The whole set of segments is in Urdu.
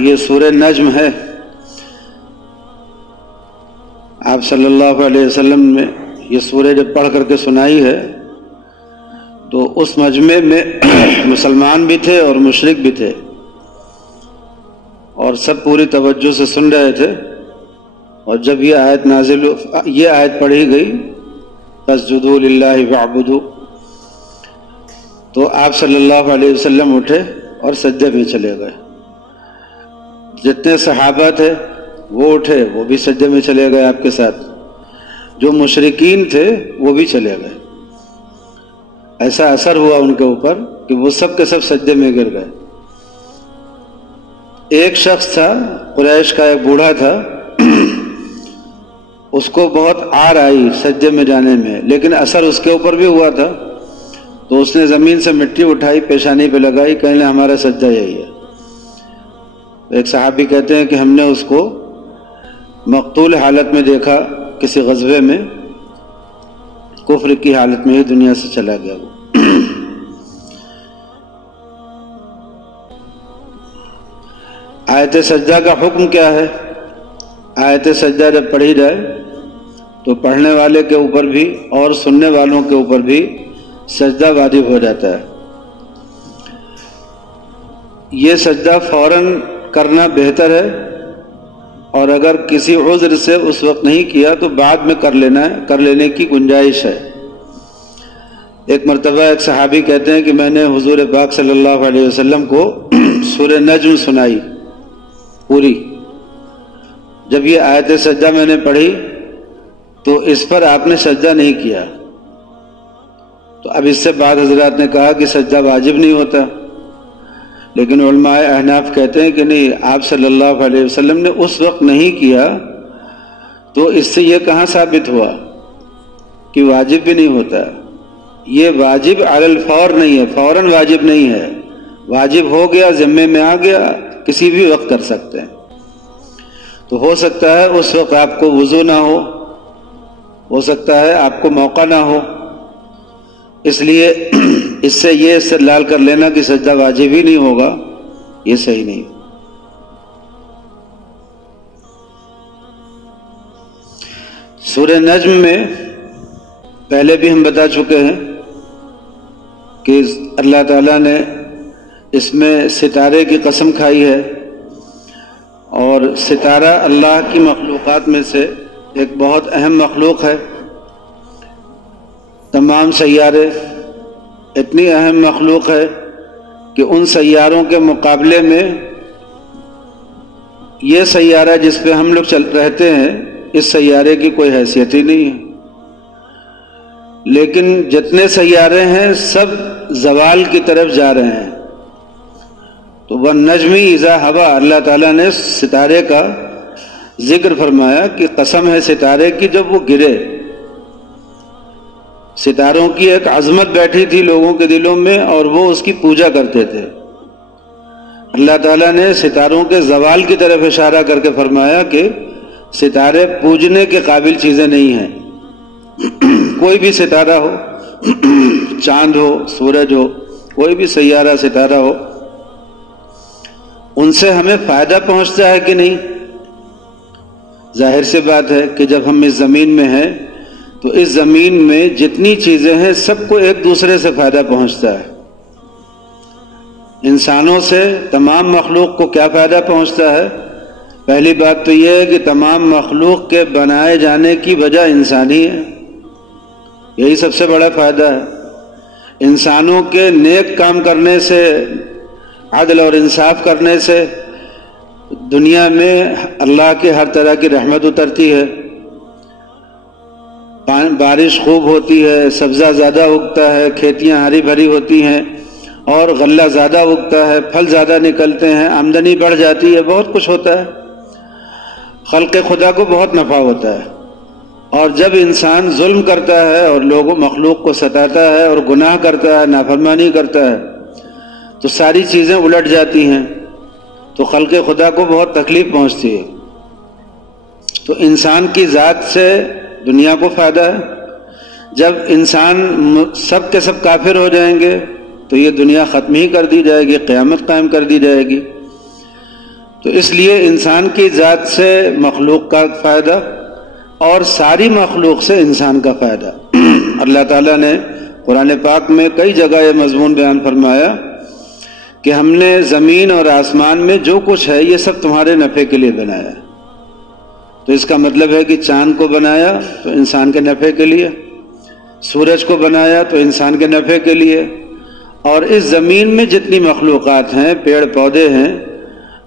یہ سورہ نجم ہے. آپ صلی اللہ علیہ وسلم نے یہ سورہ جب پڑھ کر کے سنائی ہے تو اس مجمع میں مسلمان بھی تھے اور مشرک بھی تھے، اور سب پوری توجہ سے سن رہے تھے. اور جب یہ آیت پڑھی گئی فاسجدوا للہ واعبدوا، تو آپ صلی اللہ علیہ وسلم اٹھے اور سجدے میں چلے گئے. جتنے صحابہ تھے وہ اٹھے، وہ بھی سجدے میں چلے گئے آپ کے ساتھ. جو مشرکین تھے وہ بھی چلے گئے. ایسا اثر ہوا ان کے اوپر کہ وہ سب کے سب سجدے میں گر گئے. ایک شخص تھا، قریش کا ایک بوڑھا تھا، اس کو بہت آر آئی سجدے میں جانے میں، لیکن اثر اس کے اوپر بھی ہوا تھا. تو اس نے زمین سے مٹی اٹھائی، پیشانی پہ لگائی، کہنے ہمارا سجدہ یہی ہے. ایک صحابی کہتے ہیں کہ ہم نے اس کو مقتول حالت میں دیکھا کسی غزوے میں، کفر کی حالت میں ہی دنیا سے چلا گیا وہ. آیت سجدہ کا حکم کیا ہے؟ آیت سجدہ جب پڑھی جائے تو پڑھنے والے کے اوپر بھی اور سننے والوں کے اوپر بھی سجدہ واجب ہو جاتا ہے. یہ سجدہ فوراً کرنا بہتر ہے، اور اگر کسی عذر سے اس وقت نہیں کیا تو بعد میں کر لینے کی گنجائش ہے. ایک مرتبہ ایک صحابی کہتے ہیں کہ میں نے حضور پاک صلی اللہ علیہ وسلم کو سورہ نجم سنائی پوری. جب یہ آیت سجدہ میں نے پڑھی تو اس پر آپ نے سجدہ نہیں کیا. تو اب اس سے بعد حضرات نے کہا کہ سجدہ واجب نہیں ہوتا، لیکن علماء احناف کہتے ہیں کہ نہیں، آپ صلی اللہ علیہ وسلم نے اس وقت نہیں کیا تو اس سے یہ کہاں ثابت ہوا کہ واجب بھی نہیں ہوتا. یہ واجب علی الفور نہیں ہے، فوراً واجب نہیں ہے. واجب ہو گیا، ذمے میں آ گیا، کسی بھی وقت کر سکتے ہیں. تو ہو سکتا ہے اس وقت آپ کو وضو نہ ہو سکتا ہے آپ کو موقع نہ ہو، اس لیے اس سے یہ استدلال کر لینا کہ سجدہ واجب ہی نہیں ہوگا، یہ صحیح نہیں. سورہ نجم میں پہلے بھی ہم بتا چکے ہیں کہ اللہ تعالیٰ نے اس میں ستارے کی قسم کھائی ہے، اور ستارہ اللہ کی مخلوقات میں سے ایک بہت اہم مخلوق ہے. تمام سیارے اتنی اہم مخلوق ہے کہ ان سیاروں کے مقابلے میں یہ سیارہ جس پہ ہم لوگ رہتے ہیں، اس سیارے کی کوئی حیثیت ہی نہیں ہے. لیکن جتنے سیارے ہیں سب زوال کی طرف جا رہے ہیں. تو وَالنَّجْمِ إِذَا هَوَىٰ، اللہ تعالیٰ نے ستارے کا ذکر فرمایا کہ قسم ہے ستارے کی جب وہ گرے. ستاروں کی ایک عظمت بیٹھی تھی لوگوں کے دلوں میں، اور وہ اس کی پوجا کرتے تھے. اللہ تعالیٰ نے ستاروں کے زوال کی طرف اشارہ کر کے فرمایا کہ ستارے پوجنے کے قابل چیزیں نہیں ہیں. کوئی بھی ستارہ ہو، چاند ہو، سورج ہو، کوئی بھی سیارہ ستارہ ہو، ان سے ہمیں فائدہ پہنچتا ہے کہ نہیں؟ ظاہر سی بات ہے کہ جب ہم اس زمین میں ہیں تو اس زمین میں جتنی چیزیں ہیں سب کو ایک دوسرے سے فائدہ پہنچتا ہے. انسانوں سے تمام مخلوق کو کیا فائدہ پہنچتا ہے؟ پہلی بات تو یہ ہے کہ تمام مخلوق کے بنائے جانے کی وجہ انسانی ہے، یہی سب سے بڑا فائدہ ہے. انسانوں کے نیک کام کرنے سے، عدل اور انصاف کرنے سے دنیا میں اللہ کی ہر طرح کی رحمت اترتی ہے، بارش خوب ہوتی ہے، سبزہ زیادہ اگتا ہے، کھیتیاں ہری بھری ہوتی ہیں، اور غلہ زیادہ اگتا ہے، پھل زیادہ نکلتے ہیں، آمدنی بڑھ جاتی ہے، بہت کچھ ہوتا ہے. خلق خدا کو بہت نفع ہوتا ہے. اور جب انسان ظلم کرتا ہے اور لوگوں مخلوق کو ستاتا ہے اور گناہ کرتا ہے، نافرمانی کرتا ہے، تو ساری چیزیں الٹ جاتی ہیں، تو خلق خدا کو بہت تکلیف پہنچتی ہے. تو انسان کی ذات سے دنیا کو فائدہ ہے. جب انسان سب کے سب کافر ہو جائیں گے تو یہ دنیا ختم ہی کر دی جائے گی، قیامت قائم کر دی جائے گی. تو اس لیے انسان کی ذات سے مخلوق کا فائدہ اور ساری مخلوق سے انسان کا فائدہ۔ اللہ تعالیٰ نے قرآن پاک میں کئی جگہ یہ مضمون بیان فرمایا کہ ہم نے زمین اور آسمان میں جو کچھ ہے یہ سب تمہارے نفع کے لیے بنایا۔ تو اس کا مطلب ہے کہ چاند کو بنایا تو انسان کے نفع کے لیے، سورج کو بنایا تو انسان کے نفع کے لیے، اور اس زمین میں جتنی مخلوقات ہیں، پیڑ پودے ہیں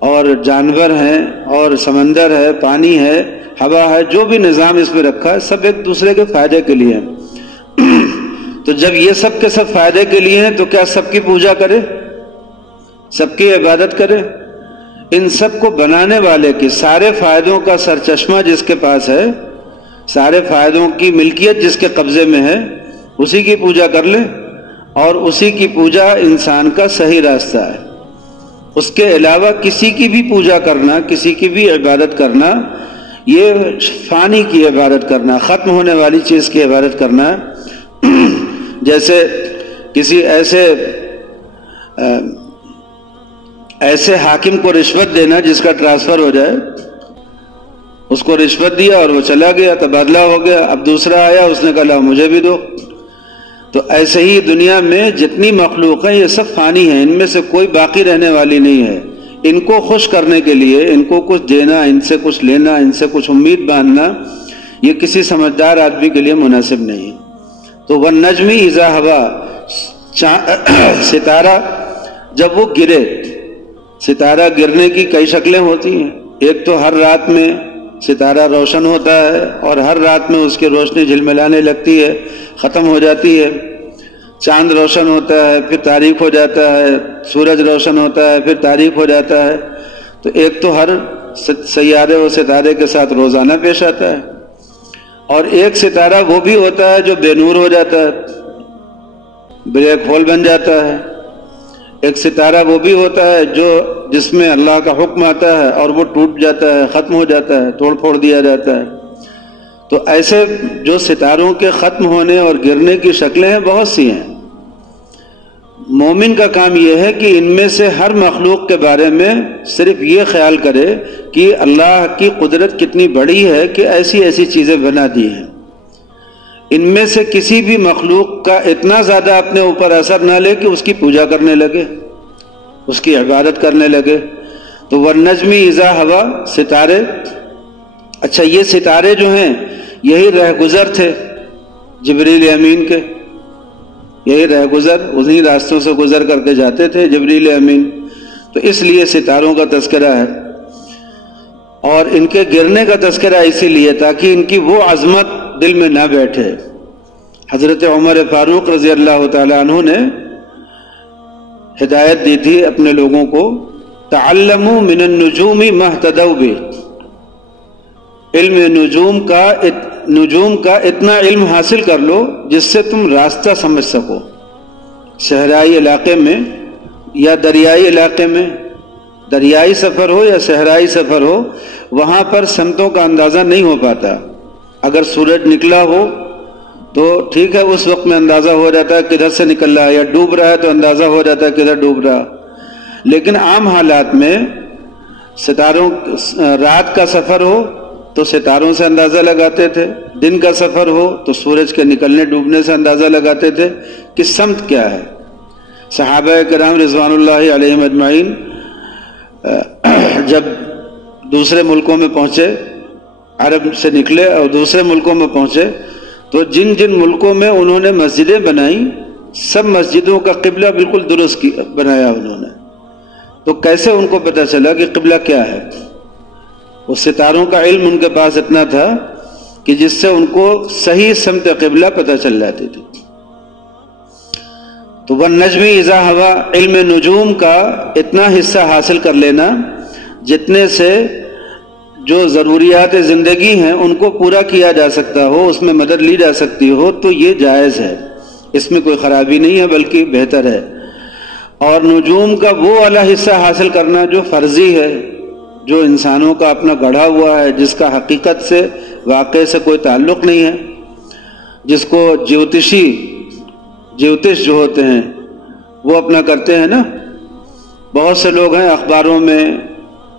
اور جانور ہیں اور سمندر ہے، پانی ہے، ہوا ہے، جو بھی نظام اس میں رکھا ہے سب ایک دوسرے کے فائدے کے لیے ہیں۔ تو جب یہ سب کے سب فائدے کے لیے ہیں تو کیا سب کی پوجا کرے، سب کی عبادت کرے؟ ان سب کو بنانے والے کی، سارے فائدوں کا سرچشمہ جس کے پاس ہے، سارے فائدوں کی ملکیت جس کے قبضے میں ہے، اسی کی پوجا کر لے، اور اسی کی پوجا انسان کا صحیح راستہ ہے۔ اس کے علاوہ کسی کی بھی پوجا کرنا، کسی کی بھی عبادت کرنا، یہ فانی کی عبادت کرنا، ختم ہونے والی چیز کی عبادت کرنا ہے۔ جیسے کسی ایسے حاکم کو رشوت دینا جس کا ٹرانسفر ہو جائے، اس کو رشوت دیا اور وہ چلا گیا، تبادلہ ہو گیا، اب دوسرا آیا، اس نے کہا لاؤ مجھے بھی دو۔ تو ایسے ہی دنیا میں جتنی مخلوق ہیں یہ سب فانی ہیں، ان میں سے کوئی باقی رہنے والی نہیں ہے۔ ان کو خوش کرنے کے لیے ان کو کچھ دینا، ان سے کچھ لینا، ان سے کچھ امید باندھنا، یہ کسی سمجھدار آدمی کے لیے مناسب نہیں۔ تو والنجم اذا ہوا، ستارہ جب وہ گرے، ستارہ گرنے کی کئی شکلیں ہوتی ہیں۔ ایک تو ہر رات میں ستارہ روشن ہوتا ہے اور ہر رات میں اس کی روشنی جھلملانے لگتی ہے، ختم ہو جاتی ہے۔ چاند روشن ہوتا ہے پھر تاریک ہو جاتا ہے، سورج روشن ہوتا ہے پھر تاریک ہو جاتا ہے۔ تو ایک تو ہر سیارے و ستارے کے ساتھ روزانہ پیش آتا ہے، اور ایک ستارہ وہ بھی ہوتا ہے جو بے نور ہو جاتا ہے، بلیک ہول بن جاتا ہے۔ ایک ستارہ وہ بھی ہوتا ہے جس میں اللہ کا حکم آتا ہے اور وہ ٹوٹ جاتا ہے، ختم ہو جاتا ہے، توڑ پھوڑ دیا جاتا ہے۔ تو ایسے جو ستاروں کے ختم ہونے اور گرنے کی شکلیں ہیں بہت سی ہیں۔ مومن کا کام یہ ہے کہ ان میں سے ہر مخلوق کے بارے میں صرف یہ خیال کرے کہ اللہ کی قدرت کتنی بڑی ہے کہ ایسی ایسی چیزیں بنا دی ہیں۔ ان میں سے کسی بھی مخلوق کا اتنا زیادہ اپنے اوپر اثر نہ لے کہ اس کی پوجا کرنے لگے، اس کی عبادت کرنے لگے۔ تو والنجم اذا ہوا، ستارے، اچھا یہ ستارے جو ہیں یہی رہ گزر تھے جبریل امین کے، یہی رہ گزر، انہی راستوں سے گزر کر کے جاتے تھے جبریل امین، تو اس لیے ستاروں کا تذکرہ ہے۔ اور ان کے گرنے کا تذکرہ اسی لیے تاکہ ان کی وہ عظمت دل میں نہ بیٹھے۔ حضرت عمر فاروق رضی اللہ تعالیٰ عنہ نے ہدایت دی تھی اپنے لوگوں کو، تعلموا من النجوم ما اهتدوا به، علم نجوم کا اتنا علم حاصل کر لو جس سے تم راستہ سمجھ سکو۔ صحرائی علاقے میں یا دریائی علاقے میں، دریائی سفر ہو یا صحرائی سفر ہو، وہاں پر سمتوں کا اندازہ نہیں ہو پاتا۔ اگر سورج نکلا ہو تو ٹھیک ہے، اس وقت میں اندازہ ہو جاتا ہے کدھر سے نکل رہا ہے، یا ڈوب رہا ہے تو اندازہ ہو جاتا ہے کدھر ڈوب رہا۔ لیکن عام حالات میں ستاروں، رات کا سفر ہو تو ستاروں سے اندازہ لگاتے تھے، دن کا سفر ہو تو سورج کے نکلنے ڈوبنے سے اندازہ لگاتے تھے کہ سمت کیا ہے۔ صحابہ کرام رضوان اللہ علیہم اجمعین جب دوسرے ملکوں میں پہنچے، عرب سے نکلے اور دوسرے ملکوں میں پہنچے، تو جن جن ملکوں میں انہوں نے مسجدیں بنائیں، سب مسجدوں کا قبلہ بالکل درست بنایا انہوں نے۔ تو کیسے ان کو پتہ چلا کہ قبلہ کیا ہے؟ وہ ستاروں کا علم ان کے پاس اتنا تھا کہ جس سے ان کو صحیح سمت قبلہ پتہ چل جاتی تھی۔ تو والنجم اذا ہوا، علم نجوم کا اتنا حصہ حاصل کر لینا جتنے سے جو ضروریات زندگی ہیں ان کو پورا کیا جا سکتا ہو، اس میں مدد لی جا سکتی ہو، تو یہ جائز ہے، اس میں کوئی خرابی نہیں ہے بلکہ بہتر ہے۔ اور نجوم کا وہ والا حصہ حاصل کرنا جو فرضی ہے، جو انسانوں کا اپنا گڑھا ہوا ہے، جس کا حقیقت سے واقع سے کوئی تعلق نہیں ہے، جس کو جیوتش جو ہوتے ہیں وہ اپنا کرتے ہیں نا۔ بہت سے لوگ ہیں اخباروں میں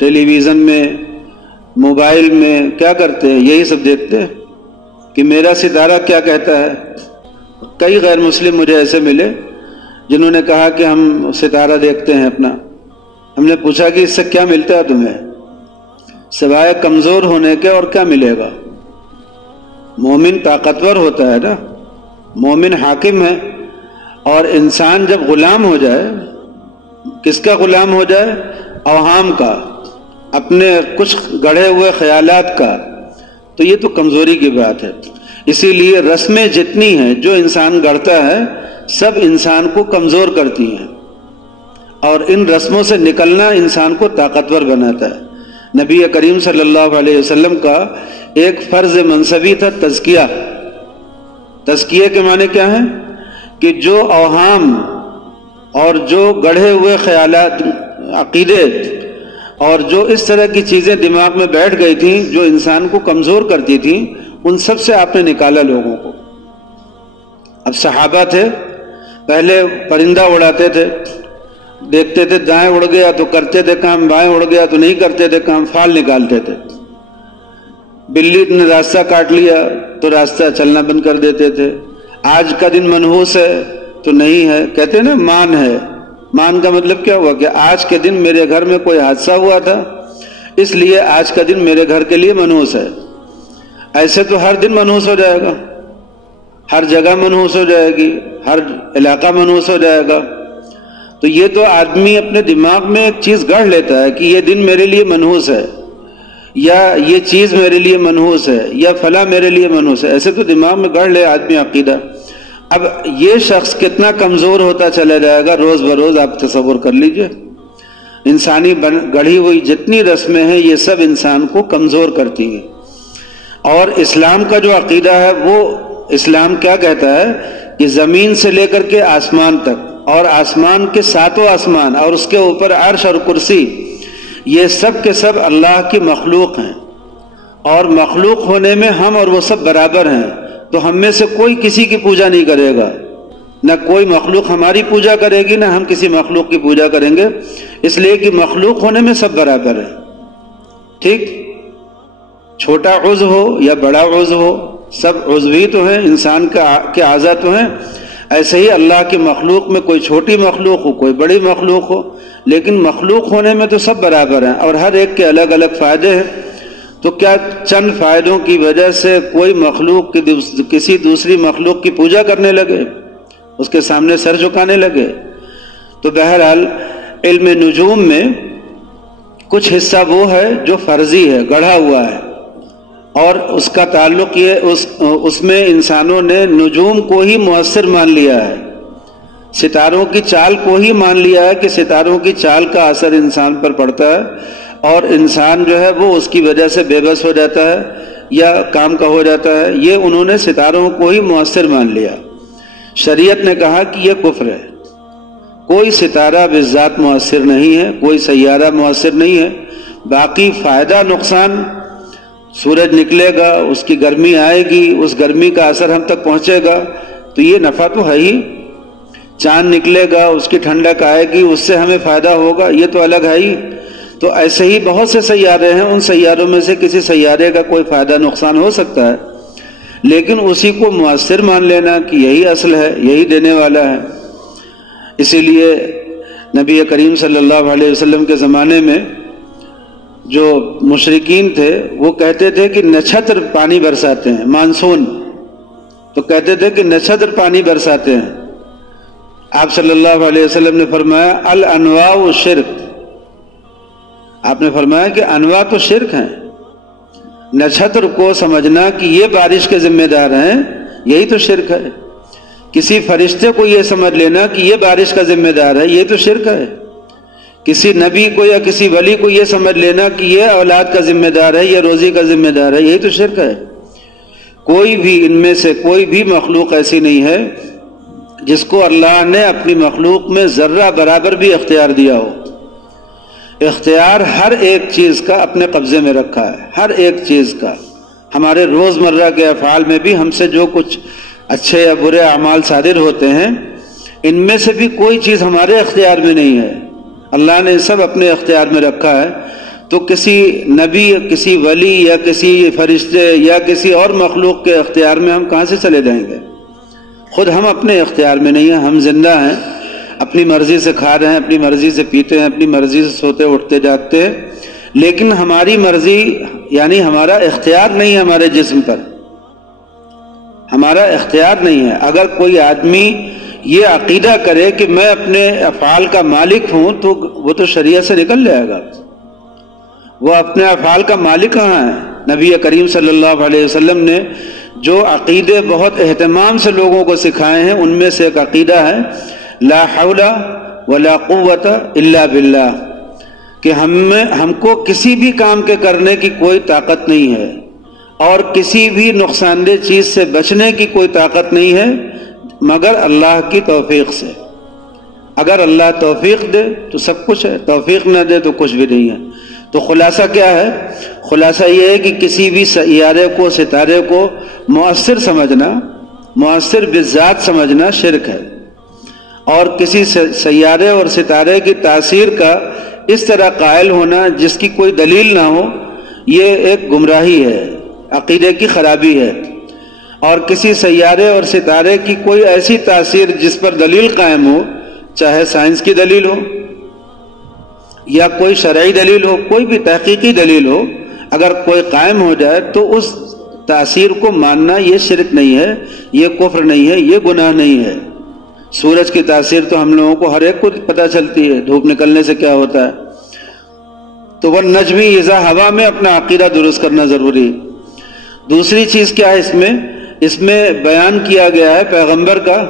ٹیلی ویژن میں، موبائل میں کیا کرتے ہیں؟ یہی سب دیکھتے ہیں کہ میرا ستارہ کیا کہتا ہے۔ کئی غیر مسلم مجھے ایسے ملے جنہوں نے کہا کہ ہم ستارہ دیکھتے ہیں اپنا۔ ہم نے پوچھا کہ اس سے کیا ملتا ہے تمہیں؟ سوائے کمزور ہونے کے اور کیا ملے گا؟ مومن طاقتور ہوتا ہے نا، مومن حاکم ہے، اور انسان جب غلام ہو جائے، کس کا غلام ہو جائے؟ اوہام کا، اپنے کچھ گڑھے ہوئے خیالات کا، تو یہ تو کمزوری کی بات ہے۔ اسی لیے رسمیں جتنی ہیں جو انسان گڑھتا ہے سب انسان کو کمزور کرتی ہیں، اور ان رسموں سے نکلنا انسان کو طاقتور بناتا ہے۔ نبی کریم صلی اللہ علیہ وسلم کا ایک فرض منصبی تھا تزکیہ۔ تزکیے کے معنی کیا ہیں؟ کہ جو اوہام اور جو گڑھے ہوئے خیالات، عقیدے اور جو اس طرح کی چیزیں دماغ میں بیٹھ گئی تھیں جو انسان کو کمزور کرتی تھیں، ان سب سے آپ نے نکالا لوگوں کو۔ اب صحابہ تھے، پہلے پرندہ اڑاتے تھے، دیکھتے تھے دائیں اڑ گیا تو کرتے تھے کام، بائیں اڑ گیا تو نہیں کرتے تھے کام، فال نکالتے تھے۔ بلی نے راستہ کاٹ لیا تو راستہ چلنا بند کر دیتے تھے۔ آج کا دن منحوس ہے تو نہیں ہے، کہتے ہیں نا مان ہے۔ مان کا مطلب کیا ہوا کہ آج کے دن میرے گھر میں کوئی حادثہ ہوا تھا، اس لیے آج کا دن میرے گھر کے لیے منحوس ہے۔ ایسے تو ہر دن منحوس ہو جائے گا، ہر جگہ منحوس ہو جائے گی، ہر علاقہ منحوس ہو جائے گا۔ تو یہ تو آدمی اپنے دماغ میں ایک چیز گڑھ لیتا ہے کہ یہ دن میرے لیے منحوس ہے، یا یہ چیز میرے لیے منحوس ہے، یا فلاں میرے لیے منحوس ہے۔ ایسے تو دماغ میں گڑھ لے آدمی عقیدہ۔ اب یہ شخص کتنا کمزور ہوتا چلا جائے گا روز بروز، آپ تصور کر لیجئے۔ انسانی گڑھی ہوئی جتنی رسمیں ہیں یہ سب انسان کو کمزور کرتی ہیں۔ اور اسلام کا جو عقیدہ ہے وہ اسلام کیا کہتا ہے کہ زمین سے لے کر کے آسمان تک، اور آسمان کے ساتوں آسمان، اور اس کے اوپر عرش اور کرسی، یہ سب کے سب اللہ کی مخلوق ہیں، اور مخلوق ہونے میں ہم اور وہ سب برابر ہیں۔ تو ہم میں سے کوئی کسی کی پوجا نہیں کرے گا، نہ کوئی مخلوق ہماری پوجا کرے گی، نہ ہم کسی مخلوق کی پوجا کریں گے، اس لیے کہ مخلوق ہونے میں سب برابر ہیں۔ ٹھیک، چھوٹا عضو ہو یا بڑا عضو ہو، سب عضو ہی تو ہیں، انسان کے اعضاء تو ہیں۔ ایسے ہی اللہ کی مخلوق میں کوئی چھوٹی مخلوق ہو، کوئی بڑی مخلوق ہو، لیکن مخلوق ہونے میں تو سب برابر ہیں، اور ہر ایک کے الگ الگ فائدے ہیں۔ تو کیا چند فائدوں کی وجہ سے کوئی مخلوق کسی دوسری مخلوق کی پوجا کرنے لگے، اس کے سامنے سر جھکانے لگے؟ تو بہرحال علم نجوم میں کچھ حصہ وہ ہے جو فرضی ہے، گڑھا ہوا ہے، اور اس کا تعلق یہ اس میں انسانوں نے نجوم کو ہی مؤثر مان لیا ہے، ستاروں کی چال کو ہی مان لیا ہے کہ ستاروں کی چال کا اثر انسان پر پڑتا ہے، اور انسان جو ہے وہ اس کی وجہ سے بے بس ہو جاتا ہے یا کام کا ہو جاتا ہے۔ یہ انہوں نے ستاروں کو ہی مؤثر مان لیا۔ شریعت نے کہا کہ یہ کفر ہے، کوئی ستارہ بالذات مؤثر نہیں ہے، کوئی سیارہ مؤثر نہیں ہے، باقی فائدہ نقصان، سورج نکلے گا، اس کی گرمی آئے گی، اس گرمی کا اثر ہم تک پہنچے گا تو یہ نفع تو ہے ہی، چاند نکلے گا، اس کی ٹھنڈک آئے گی، اس سے ہمیں فائدہ ہوگا، یہ تو الگ ہے ہی۔ تو ایسے ہی بہت سے سیارے ہیں، ان سیاروں میں سے کسی سیارے کا کوئی فائدہ نقصان ہو سکتا ہے، لیکن اسی کو مؤثر مان لینا کہ یہی اصل ہے، یہی دینے والا ہے۔ اسی لیے نبی کریم صلی اللہ علیہ وسلم کے زمانے میں جو مشرکین تھے وہ کہتے تھے کہ نچھتر پانی برساتے ہیں، مانسون، تو کہتے تھے کہ نچھتر پانی برساتے ہیں۔ آپ صلی اللہ علیہ وسلم نے فرمایا الانواع شرک، آپ نے فرمایا کہ انواع تو شرک ہیں۔ نچھتر کو سمجھنا کہ یہ بارش کے ذمہ دار ہیں، یہی تو شرک ہے۔ کسی فرشتے کو یہ سمجھ لینا کہ یہ بارش کا ذمہ دار ہے، یہ تو شرک ہے۔ کسی نبی کو یا کسی ولی کو یہ سمجھ لینا کہ یہ اولاد کا ذمہ دار ہے، یہ روزی کا ذمہ دار ہے، یہی تو شرک ہے۔ کوئی بھی ان میں سے کوئی بھی مخلوق ایسی نہیں ہے جس کو اللہ نے اپنی مخلوق میں ذرہ برابر بھی اختیار دیا ہو۔ اختیار ہر ایک چیز کا اپنے قبضے میں رکھا ہے، ہر ایک چیز کا۔ ہمارے روزمرہ کے افعال میں بھی ہم سے جو کچھ اچھے یا برے اعمال صادر ہوتے ہیں، ان میں سے بھی کوئی چیز ہمارے اختیار میں نہیں ہے، اللہ نے سب اپنے اختیار میں رکھا ہے۔ تو کسی نبی یا کسی ولی یا کسی فرشتے یا کسی اور مخلوق کے اختیار میں ہم کہاں سے چلے جائیں گے؟ خود ہم اپنے اختیار میں نہیں ہیں، ہم زندہ ہیں، اپنی مرضی سے کھا رہے ہیں، اپنی مرضی سے پیتے ہیں، اپنی مرضی سے سوتے اٹھتے جاگتے ہیں، لیکن ہماری مرضی یعنی ہمارا اختیار نہیں ہے ہمارے جسم پر، ہمارا اختیار نہیں ہے۔ اگر کوئی آدمی یہ عقیدہ کرے کہ میں اپنے افعال کا مالک ہوں تو وہ تو شریعت سے نکل جائے گا۔ وہ اپنے افعال کا مالک کہاں ہے؟ نبی کریم صلی اللہ علیہ وسلم نے جو عقیدے بہت اہتمام سے لوگوں کو سکھائے ہیں ان میں سے ایک عقیدہ ہے لا حول ولا قوت الا باللہ، کہ ہم کو کسی بھی کام کے کرنے کی کوئی طاقت نہیں ہے اور کسی بھی نقصان دہ چیز سے بچنے کی کوئی طاقت نہیں ہے مگر اللہ کی توفیق سے۔ اگر اللہ توفیق دے تو سب کچھ ہے، توفیق نہ دے تو کچھ بھی نہیں ہے۔ تو خلاصہ کیا ہے؟ خلاصہ یہ ہے کہ کسی بھی سیارے کو، ستارے کو مؤثر سمجھنا، مؤثر بالذات سمجھنا شرک ہے، اور کسی سیارے اور ستارے کی تاثیر کا اس طرح قائل ہونا جس کی کوئی دلیل نہ ہو، یہ ایک گمراہی ہے، عقیدے کی خرابی ہے۔ اور کسی سیارے اور ستارے کی کوئی ایسی تاثیر جس پر دلیل قائم ہو، چاہے سائنس کی دلیل ہو یا کوئی شرعی دلیل ہو، کوئی بھی تحقیقی دلیل ہو، اگر کوئی قائم ہو جائے تو اس تاثیر کو ماننا یہ شرک نہیں ہے، یہ کفر نہیں ہے، یہ گناہ نہیں ہے۔ سورج کی تاثیر تو ہم لوگوں کو ہر ایک کو پتہ چلتی ہے، دھوپ نکلنے سے کیا ہوتا ہے۔ تو والنجم اذا ہوا میں اپنا عقیدہ درست کرنا ضروری ہے۔ دوسری چیز کیا ہے اس میں بیان کیا گیا ہے پیغمبر کا،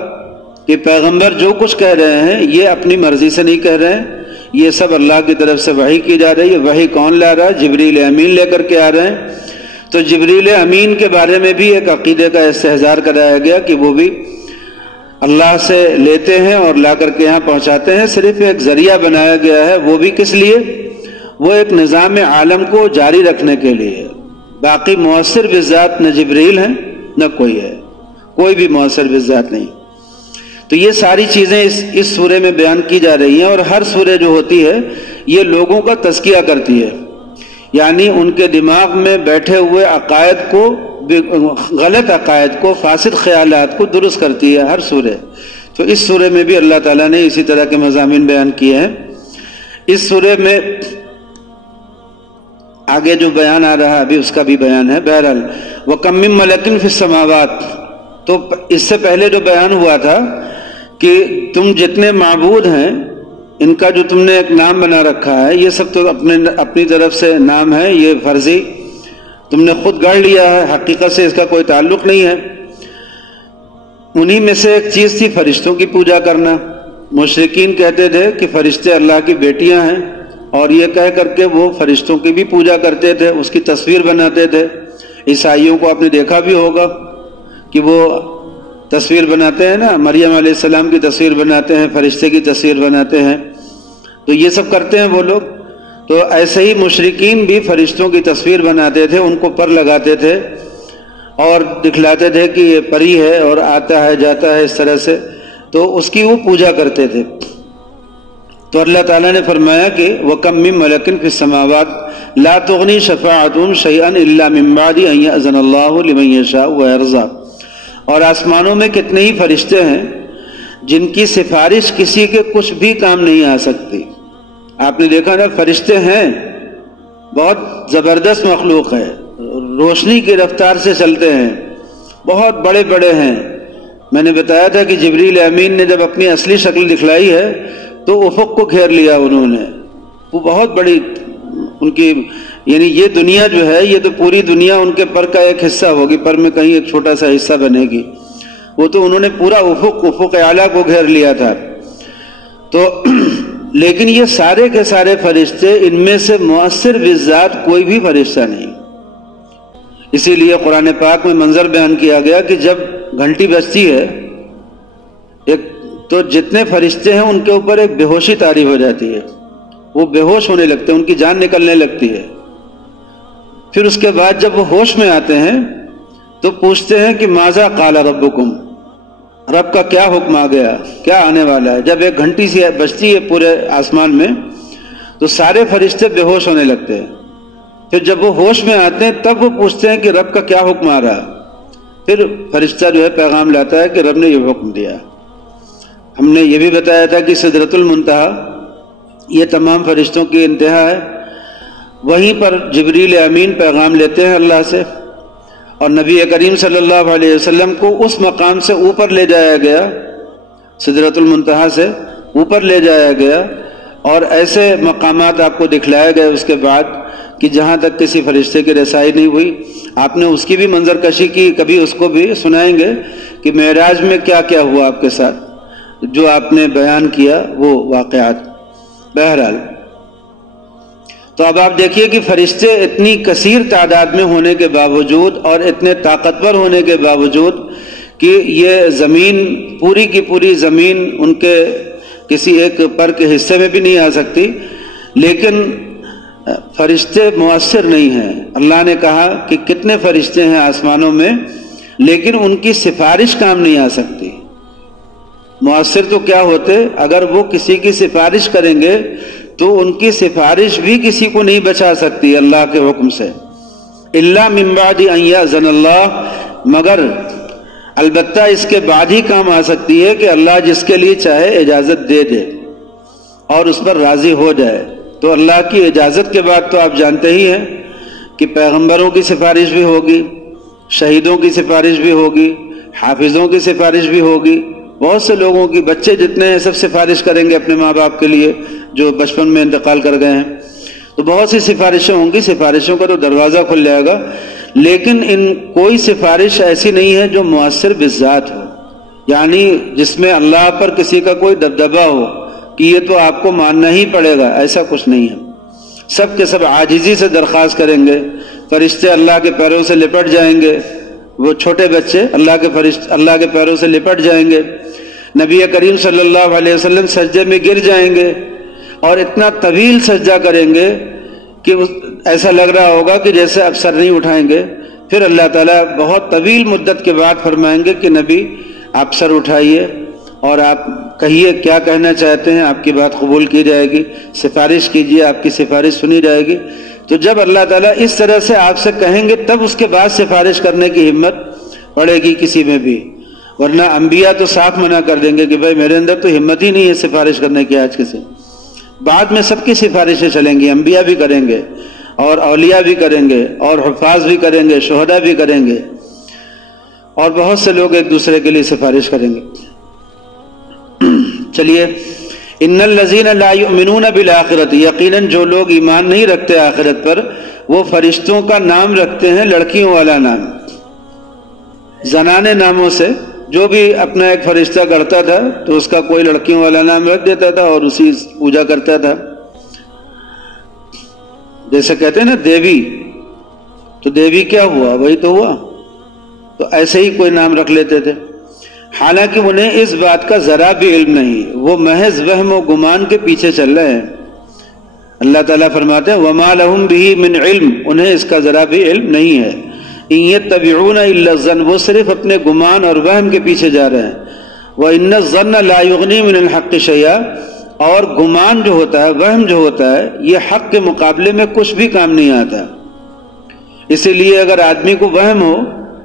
کہ پیغمبر جو کچھ کہہ رہے ہیں یہ اپنی مرضی سے نہیں کہہ رہے ہیں، یہ سب اللہ کی طرف سے وحی کی جا رہی ہے۔ وحی کون لا رہا ہے؟ جبریل امین لے کر کے آ رہے ہیں۔ تو جبریل امین کے بارے میں بھی ایک عقیدے کا استحضار کرایا گیا کہ وہ بھی اللہ سے لیتے ہیں اور لا کر کے یہاں پہنچاتے ہیں، صرف ایک ذریعہ بنایا گیا ہے، وہ بھی کس لیے؟ وہ ایک نظام عالم کو جاری رکھنے کے لیے۔ باقی مؤثر بالذات نہ جبریل ہیں نہ کوئی ہے، کوئی بھی مؤثر بالذات نہیں۔ تو یہ ساری چیزیں اس سورے میں بیان کی جا رہی ہیں، اور ہر سورہ جو ہوتی ہے یہ لوگوں کا تزکیہ کرتی ہے، یعنی ان کے دماغ میں بیٹھے ہوئے عقائد کو، غلط عقائد کو، فاسد خیالات کو درست کرتی ہے ہر سورہ۔ تو اس سورہ میں بھی اللہ تعالیٰ نے اسی طرح کے مضامین بیان کیے ہیں۔ اس سورہ میں آگے جو بیان آ رہا ہے ابھی اس کا بھی بیان ہے۔ بہرحال وَكَم مِّن مَلَكٍ فِي السَّمَاوَاتِ، تو اس سے پہلے جو بیان ہوا تھا کہ تم جتنے معبود ہیں ان کا جو تم نے ایک نام بنا رکھا ہے، یہ سب تو اپنی طرف سے نام ہے، یہ فرضی تم نے خود گڑھ لیا ہے، حقیقت سے اس کا کوئی تعلق نہیں ہے۔ انہی میں سے ایک چیز تھی فرشتوں کی پوجا کرنا۔ مشرکین کہتے تھے کہ فرشتے اللہ کی بیٹیاں ہیں، اور یہ کہہ کر کے وہ فرشتوں کی بھی پوجا کرتے تھے، اس کی تصویر بناتے تھے۔ عیسائیوں کو آپ نے دیکھا بھی ہوگا کہ وہ تصویر بناتے ہیں نا، مریم علیہ السلام کی تصویر بناتے ہیں، فرشتے کی تصویر بناتے ہیں، تو یہ سب کرتے ہیں وہ لوگ۔ تو ایسے ہی مشرکین بھی فرشتوں کی تصویر بناتے تھے، ان کو پر لگاتے تھے اور دکھلاتے تھے کہ یہ پری ہے اور آتا ہے جاتا ہے اس طرح سے، تو اس کی وہ پوجا کرتے تھے۔ تو اللہ تعالیٰ نے فرمایا کہ وَكَم مِّن مَلَكٍ فِي السَّمَاوَاتِ لَا تُغْنِي شَفَاعَتُهُمْ شَيْئًا إِلَّا مِن بَعْدِ أَن يَأْذَنَ اللَّهُ لِمَن يَشَاءُ وَيَرْضَىٰ۔ اور آسمانوں میں کتنے ہی فرشتے ہیں جن کی سفارش کسی کے کچھ بھی کام نہیں آ سکتی۔ آپ نے دیکھا نا، فرشتے ہیں، بہت زبردست مخلوق ہے، روشنی کی رفتار سے چلتے ہیں، بہت بڑے بڑے ہیں۔ میں نے بتایا تھا کہ جبریل امین نے جب اپنی اصلی شکل دکھلائی ہے تو افق کو گھیر لیا انہوں نے، وہ بہت بڑی ان کی، یعنی یہ دنیا جو ہے یہ تو پوری دنیا ان کے پر کا ایک حصہ ہوگی، پر میں کہیں ایک چھوٹا سا حصہ بنے گی، وہ تو انہوں نے پورا افق اعلیٰ کو گھیر لیا تھا۔ تو لیکن یہ سارے کے سارے فرشتے، ان میں سے مؤثر بالذات کوئی بھی فرشتہ نہیں۔ اسی لیے قرآن پاک میں منظر بیان کیا گیا کہ جب گھنٹی بجتی ہے ایک، تو جتنے فرشتے ہیں ان کے اوپر ایک بے ہوشی طاری ہو جاتی ہے، وہ بے ہوش ہونے لگتے ہیں، ان کی جان نکلنے لگتی ہے۔ پھر اس کے بعد جب وہ ہوش میں آتے ہیں تو پوچھتے ہیں کہ ماذا قال ربکم، رب کا کیا حکم آ گیا، کیا آنے والا ہے۔ جب ایک گھنٹی سی بجتی ہے پورے آسمان میں تو سارے فرشتے بے ہوش ہونے لگتے ہیں. پھر جب وہ ہوش میں آتے ہیں تب وہ پوچھتے ہیں کہ رب کا کیا حکم آ رہا. پھر فرشتہ جو ہے پیغام لاتا ہے کہ رب نے یہ حکم دیا. ہم نے یہ بھی بتایا تھا کہ سدرۃ المنتہا یہ تمام فرشتوں کی انتہا ہے. وہیں پر جبریل امین پیغام لیتے ہیں اللہ سے، اور نبی کریم صلی اللہ علیہ وسلم کو اس مقام سے اوپر لے جایا گیا، سدرۃ المنتہا سے اوپر لے جایا گیا، اور ایسے مقامات آپ کو دکھلائے گئے اس کے بعد کہ جہاں تک کسی فرشتے کی رسائی نہیں ہوئی. آپ نے اس کی بھی منظر کشی کی، کبھی اس کو بھی سنائیں گے کہ معراج میں کیا کیا ہوا آپ کے ساتھ، جو آپ نے بیان کیا وہ واقعات. بہرحال تو اب آپ دیکھیے کہ فرشتے اتنی کثیر تعداد میں ہونے کے باوجود اور اتنے طاقتور ہونے کے باوجود کہ یہ زمین پوری کی پوری زمین ان کے کسی ایک پر کے حصے میں بھی نہیں آ سکتی، لیکن فرشتے مؤثر نہیں ہیں. اللہ نے کہا کہ کتنے فرشتے ہیں آسمانوں میں، لیکن ان کی سفارش کام نہیں آ سکتی. مؤثر تو کیا ہوتے، اگر وہ کسی کی سفارش کریں گے تو ان کی سفارش بھی کسی کو نہیں بچا سکتی اللہ کے حکم سے. الا من بعد ان یأذن اللہ، مگر البتہ اس کے بعد ہی کام آ سکتی ہے کہ اللہ جس کے لیے چاہے اجازت دے دے اور اس پر راضی ہو جائے. تو اللہ کی اجازت کے بعد تو آپ جانتے ہی ہیں کہ پیغمبروں کی سفارش بھی ہوگی، شہیدوں کی سفارش بھی ہوگی، حافظوں کی سفارش بھی ہوگی، بہت سے لوگوں کی، بچے جتنے ہیں سب سفارش کریں گے اپنے ماں باپ کے لیے جو بچپن میں انتقال کر گئے ہیں. تو بہت سی سفارشیں ہوں گی، سفارشوں کا تو دروازہ کھل جائے گا، لیکن ان کوئی سفارش ایسی نہیں ہے جو مؤثر بالذات ہو، یعنی جس میں اللہ پر کسی کا کوئی دبدبہ ہو کہ یہ تو آپ کو ماننا ہی پڑے گا. ایسا کچھ نہیں ہے. سب کے سب عاجزی سے درخواست کریں گے. فرشتے اللہ کے پیروں سے لپٹ جائیں گے، وہ چھوٹے بچے اللہ کے پیروں سے لپٹ جائیں گے. نبی کریم صلی اللہ علیہ وسلم سجدے میں گر جائیں گے اور اتنا طویل سجدہ کریں گے کہ ایسا لگ رہا ہوگا کہ جیسے اب سر نہیں اٹھائیں گے. پھر اللہ تعالیٰ بہت طویل مدت کے بعد فرمائیں گے کہ نبی آپ سر اٹھائیے اور آپ کہیے کیا کہنا چاہتے ہیں، آپ کی بات قبول کی جائے گی، سفارش کیجیے آپ کی سفارش سنی جائے گی. تو جب اللہ تعالیٰ اس طرح سے آپ سے کہیں گے تب اس کے بعد سفارش کرنے کی ہمت پڑے گی کسی میں بھی، ورنہ انبیاء تو صاف منع کر دیں گے کہ بھائی میرے اندر تو ہمت ہی نہیں ہے سفارش کرنے کی آج کسی. بعد میں سب کی سفارشیں چلیں گی، انبیاء بھی کریں گے اور اولیاء بھی کریں گے اور حفاظ بھی کریں گے، شہداء بھی کریں گے، اور بہت سے لوگ ایک دوسرے کے لیے سفارش کریں گے. چلیے، ان الذین لا یؤمنون بالآخرۃ، یقیناً جو لوگ ایمان نہیں رکھتے آخرت پر وہ فرشتوں کا نام رکھتے ہیں لڑکیوں والا نام، زنانے ناموں سے. جو بھی اپنا ایک فرشتہ کرتا تھا تو اس کا کوئی لڑکیوں والا نام رکھ دیتا تھا اور اسی پوجا کرتا تھا. جیسے کہتے ہیں نا دیوی، تو دیوی کیا ہوا، وہی تو ہوا. تو ایسے ہی کوئی نام رکھ لیتے تھے، حالانکہ انہیں اس بات کا ذرا بھی علم نہیں، وہ محض وہم و گمان کے پیچھے چل رہے ہیں. اللہ تعالیٰ فرماتے ہیں وَمَا لَهُمْ بِهِ مِنْ عِلْم، انہیں اس کا ذرا بھی علم نہیں ہے. إِن يَتَّبِعُونَ إِلَّا الظَّنَّ، وہ صرف اپنے گمان اور وہم کے پیچھے جا رہے ہیں. وَإِنَّ الظَّنَّ لَا يُغْنِي مِنَ الْحَقِّ شَيْئًا، اور گمان جو ہوتا ہے، وہم جو ہوتا ہے، یہ حق کے مقابلے میں کچھ بھی کام نہیں آتا. اسی لیے اگر آدمی کو وہم ہو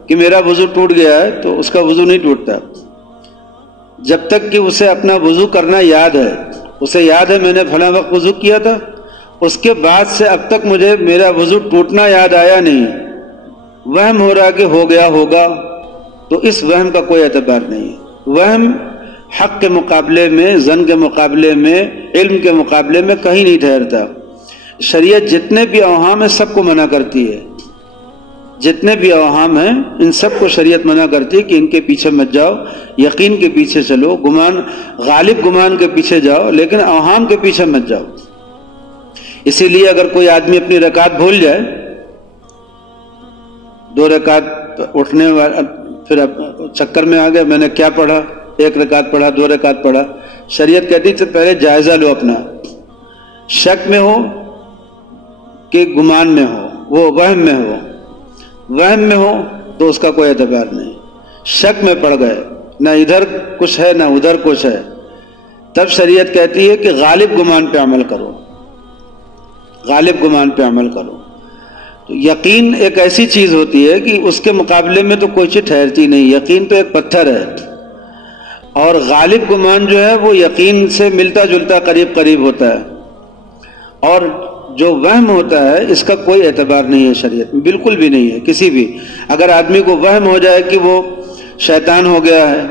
کہ میرا وضو ٹوٹ گیا ہے تو اس کا وضو نہیں ٹوٹتا جب تک کہ اسے اپنا وضو کرنا یاد ہے. اسے یاد ہے میں نے فلاں وقت وضو کیا تھا، اس کے بعد سے اب تک مجھے میرا وضو ٹوٹنا یاد آیا نہیں، وہم ہو رہا کہ ہو گیا ہوگا، تو اس وہم کا کوئی اعتبار نہیں. وہم حق کے مقابلے میں، ظن کے مقابلے میں، علم کے مقابلے میں کہیں نہیں ٹھہرتا. شریعت جتنے بھی اوہام ہیں سب کو منع کرتی ہے، جتنے بھی اوہام ہیں ان سب کو شریعت منع کرتی ہے کہ ان کے پیچھے مت جاؤ، یقین کے پیچھے چلو، گمان، غالب گمان کے پیچھے جاؤ، لیکن اوہام کے پیچھے مت جاؤ. اسی لیے اگر کوئی آدمی اپنی رکعت بھول جائے، 2 رکعت اٹھنے والا، پھر چکر میں آ گیا میں نے کیا پڑھا، 1 رکعت پڑھا، 2 رکعت پڑھا، شریعت کہتی ہے پہلے جائزہ لو اپنا، شک میں ہو کہ گمان میں ہو، وہ وہم میں ہو. وہم میں ہو تو اس کا کوئی اعتبار نہیں. شک میں پڑ گئے، نہ ادھر کچھ ہے نہ ادھر کچھ ہے، تب شریعت کہتی ہے کہ غالب گمان پہ عمل کرو. غالب گمان پہ عمل کرو. تو یقین ایک ایسی چیز ہوتی ہے کہ اس کے مقابلے میں تو کوئی چیز ٹھہرتی نہیں. یقین تو ایک پتھر ہے، اور غالب گمان جو ہے وہ یقین سے ملتا جلتا قریب قریب ہوتا ہے. اور جو وہم ہوتا ہے اس کا کوئی اعتبار نہیں ہے شریعت میں، بالکل بھی نہیں ہے کسی بھی. اگر آدمی کو وہم ہو جائے کہ وہ شیطان ہو گیا ہے،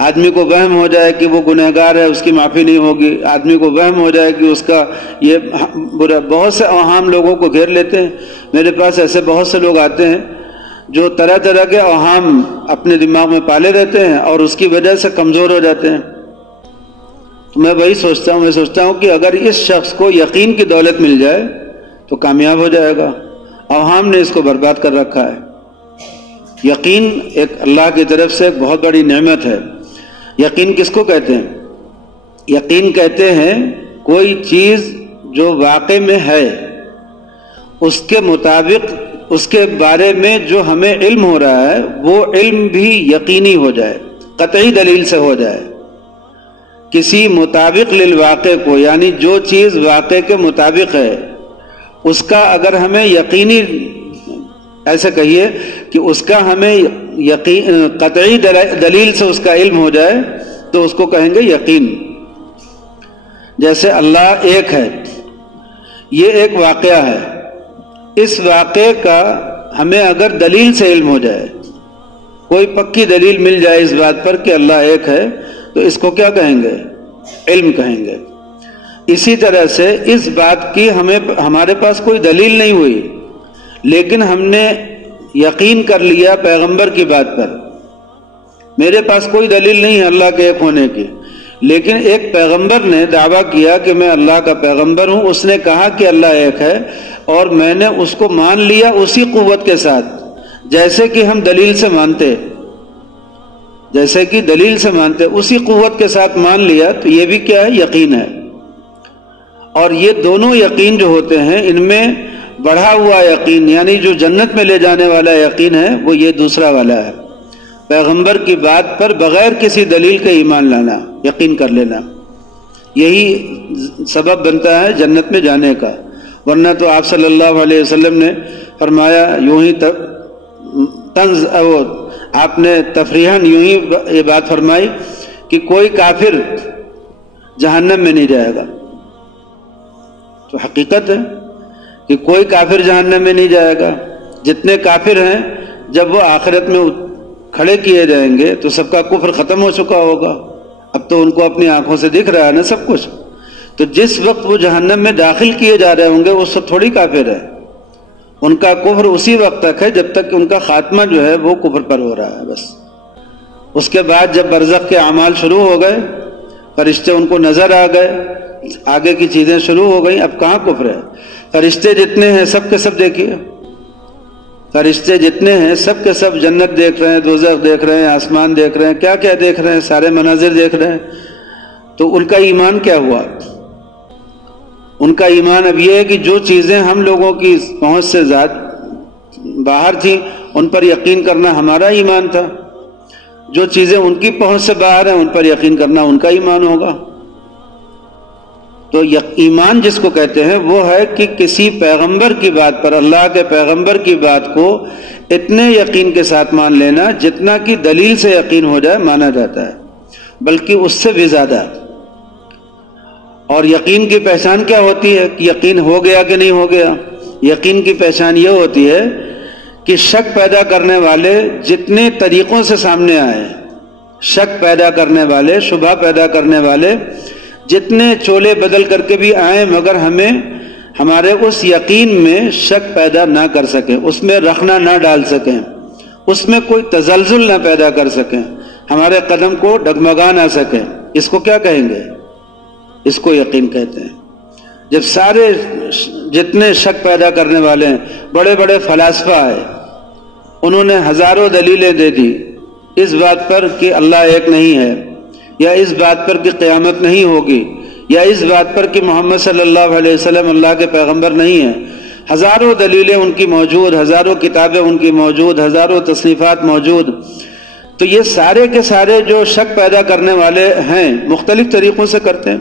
آدمی کو وہم ہو جائے کہ وہ گنہگار ہے، اس کی معافی نہیں ہوگی، آدمی کو وہم ہو جائے کہ اس کا یہ برا، بہت سے اوہام لوگوں کو گھیر لیتے ہیں. میرے پاس ایسے بہت سے لوگ آتے ہیں جو طرح طرح کے اوہام اپنے دماغ میں پالے رہتے ہیں اور اس کی وجہ سے کمزور ہو جاتے ہیں. تو میں وہی سوچتا ہوں کہ اگر اس شخص کو یقین کی دولت مل جائے تو کامیاب ہو جائے گا. اوہام نے اس کو برباد کر رکھا ہے. یقین ایک اللہ کی طرف سے ایک بہت بڑی نعمت ہے. یقین کس کو کہتے ہیں؟ یقین کہتے ہیں کوئی چیز جو واقع میں ہے اس کے مطابق اس کے بارے میں جو ہمیں علم ہو رہا ہے وہ علم بھی یقینی ہو جائے، قطعی دلیل سے ہو جائے. کسی مطابق للواقع کو، یعنی جو چیز واقع کے مطابق ہے اس کا اگر ہمیں یقینی، ایسے کہیے کہ اس کا ہمیں قطعی دلیل سے اس کا علم ہو جائے تو اس کو کہیں گے یقین. جیسے اللہ ایک ہے، یہ ایک واقعہ ہے، اس واقعے کا ہمیں اگر دلیل سے علم ہو جائے، کوئی پکی دلیل مل جائے اس بات پر کہ اللہ ایک ہے، تو اس کو کیا کہیں گے؟ علم کہیں گے. اسی طرح سے اس بات کی ہمارے پاس کوئی دلیل نہیں ہوئی لیکن ہم نے یقین کر لیا پیغمبر کی بات پر. میرے پاس کوئی دلیل نہیں ہے اللہ کے ایک ہونے کی، لیکن ایک پیغمبر نے دعویٰ کیا کہ میں اللہ کا پیغمبر ہوں، اس نے کہا کہ اللہ ایک ہے اور میں نے اس کو مان لیا اسی قوت کے ساتھ جیسے کہ ہم دلیل سے مانتے، جیسے کہ دلیل سے مانتے، اسی قوت کے ساتھ مان لیا. تو یہ بھی کیا ہے؟ یقین ہے. اور یہ دونوں یقین جو ہوتے ہیں ان میں بڑھا ہوا یقین، یعنی جو جنت میں لے جانے والا یقین ہے، وہ یہ دوسرا والا ہے. پیغمبر کی بات پر بغیر کسی دلیل کے ایمان لانا، یقین کر لینا، یہی سبب بنتا ہے جنت میں جانے کا. ورنہ تو آپ صلی اللہ علیہ وسلم نے فرمایا یوں ہی آپ نے تفریحاً یوں ہی یہ بات فرمائی کہ کوئی کافر جہنم میں نہیں جائے گا. تو حقیقت ہے کہ کوئی کافر جہنم میں نہیں جائے گا. جتنے کافر ہیں جب وہ آخرت میں کھڑے کیے جائیں گے تو سب کا کفر ختم ہو چکا ہوگا. اب تو ان کو اپنی آنکھوں سے دکھ رہا ہے نا سب کچھ. تو جس وقت وہ جہنم میں داخل کیے جا رہے ہوں گے اس وقت تھوڑی کافر ہے. ان کا کفر اسی وقت تک ہے جب تک کہ ان کا خاتمہ جو ہے وہ کفر پر ہو رہا ہے بس. اس کے بعد جب برزخ کے اعمال شروع ہو گئے، فرشتے ان کو نظر آ گئے، آگے کی چیزیں شروع ہو گئیں، اب کہاں کفر ہے؟ فرشتے جتنے ہیں سب کے سب دیکھیے، فرشتے جتنے ہیں سب کے سب جنت دیکھ رہے ہیں، دوزخ دیکھ رہے ہیں، آسمان دیکھ رہے ہیں، کیا کیا دیکھ رہے ہیں، سارے مناظر دیکھ رہے ہیں. تو ان کا ایمان کیا ہوا؟ ان کا ایمان اب یہ ہے کہ جو چیزیں ہم لوگوں کی پہنچ سے باہر تھیں ان پر یقین کرنا ہمارا ایمان تھا، جو چیزیں ان کی پہنچ سے باہر ہیں ان پر یقین کرنا ان کا ایمان ہوگا. تو ایمان جس کو کہتے ہیں وہ ہے کہ کسی پیغمبر کی بات پر، اللہ کے پیغمبر کی بات کو اتنے یقین کے ساتھ مان لینا جتنا کہ دلیل سے یقین ہو جائے مانا جاتا ہے، بلکہ اس سے بھی زیادہ. اور یقین کی پہچان کیا ہوتی ہے کہ یقین ہو گیا کہ نہیں ہو گیا؟ یقین کی پہچان یہ ہوتی ہے کہ شک پیدا کرنے والے جتنے طریقوں سے سامنے آئے، شک پیدا کرنے والے، شبہ پیدا کرنے والے جتنے چولے بدل کر کے بھی آئیں مگر ہمیں ہمارے اس یقین میں شک پیدا نہ کر سکیں، اس میں رخنا نہ ڈال سکیں، اس میں کوئی تزلزل نہ پیدا کر سکیں، ہمارے قدم کو ڈگمگا نہ سکیں. اس کو کیا کہیں گے؟ اس کو یقین کہتے ہیں. جب سارے جتنے شک پیدا کرنے والے ہیں، بڑے بڑے فلاسفہ آئے، انہوں نے ہزاروں دلیلیں دے دی اس بات پر کہ اللہ ایک نہیں ہے، یا اس بات پر کہ قیامت نہیں ہوگی، یا اس بات پر کہ محمد صلی اللہ علیہ وسلم اللہ کے پیغمبر نہیں ہیں. ہزاروں دلیلیں ان کی موجود، ہزاروں کتابیں ان کی موجود، ہزاروں تصنیفات موجود. تو یہ سارے کے سارے جو شک پیدا کرنے والے ہیں مختلف طریقوں سے کرتے ہیں.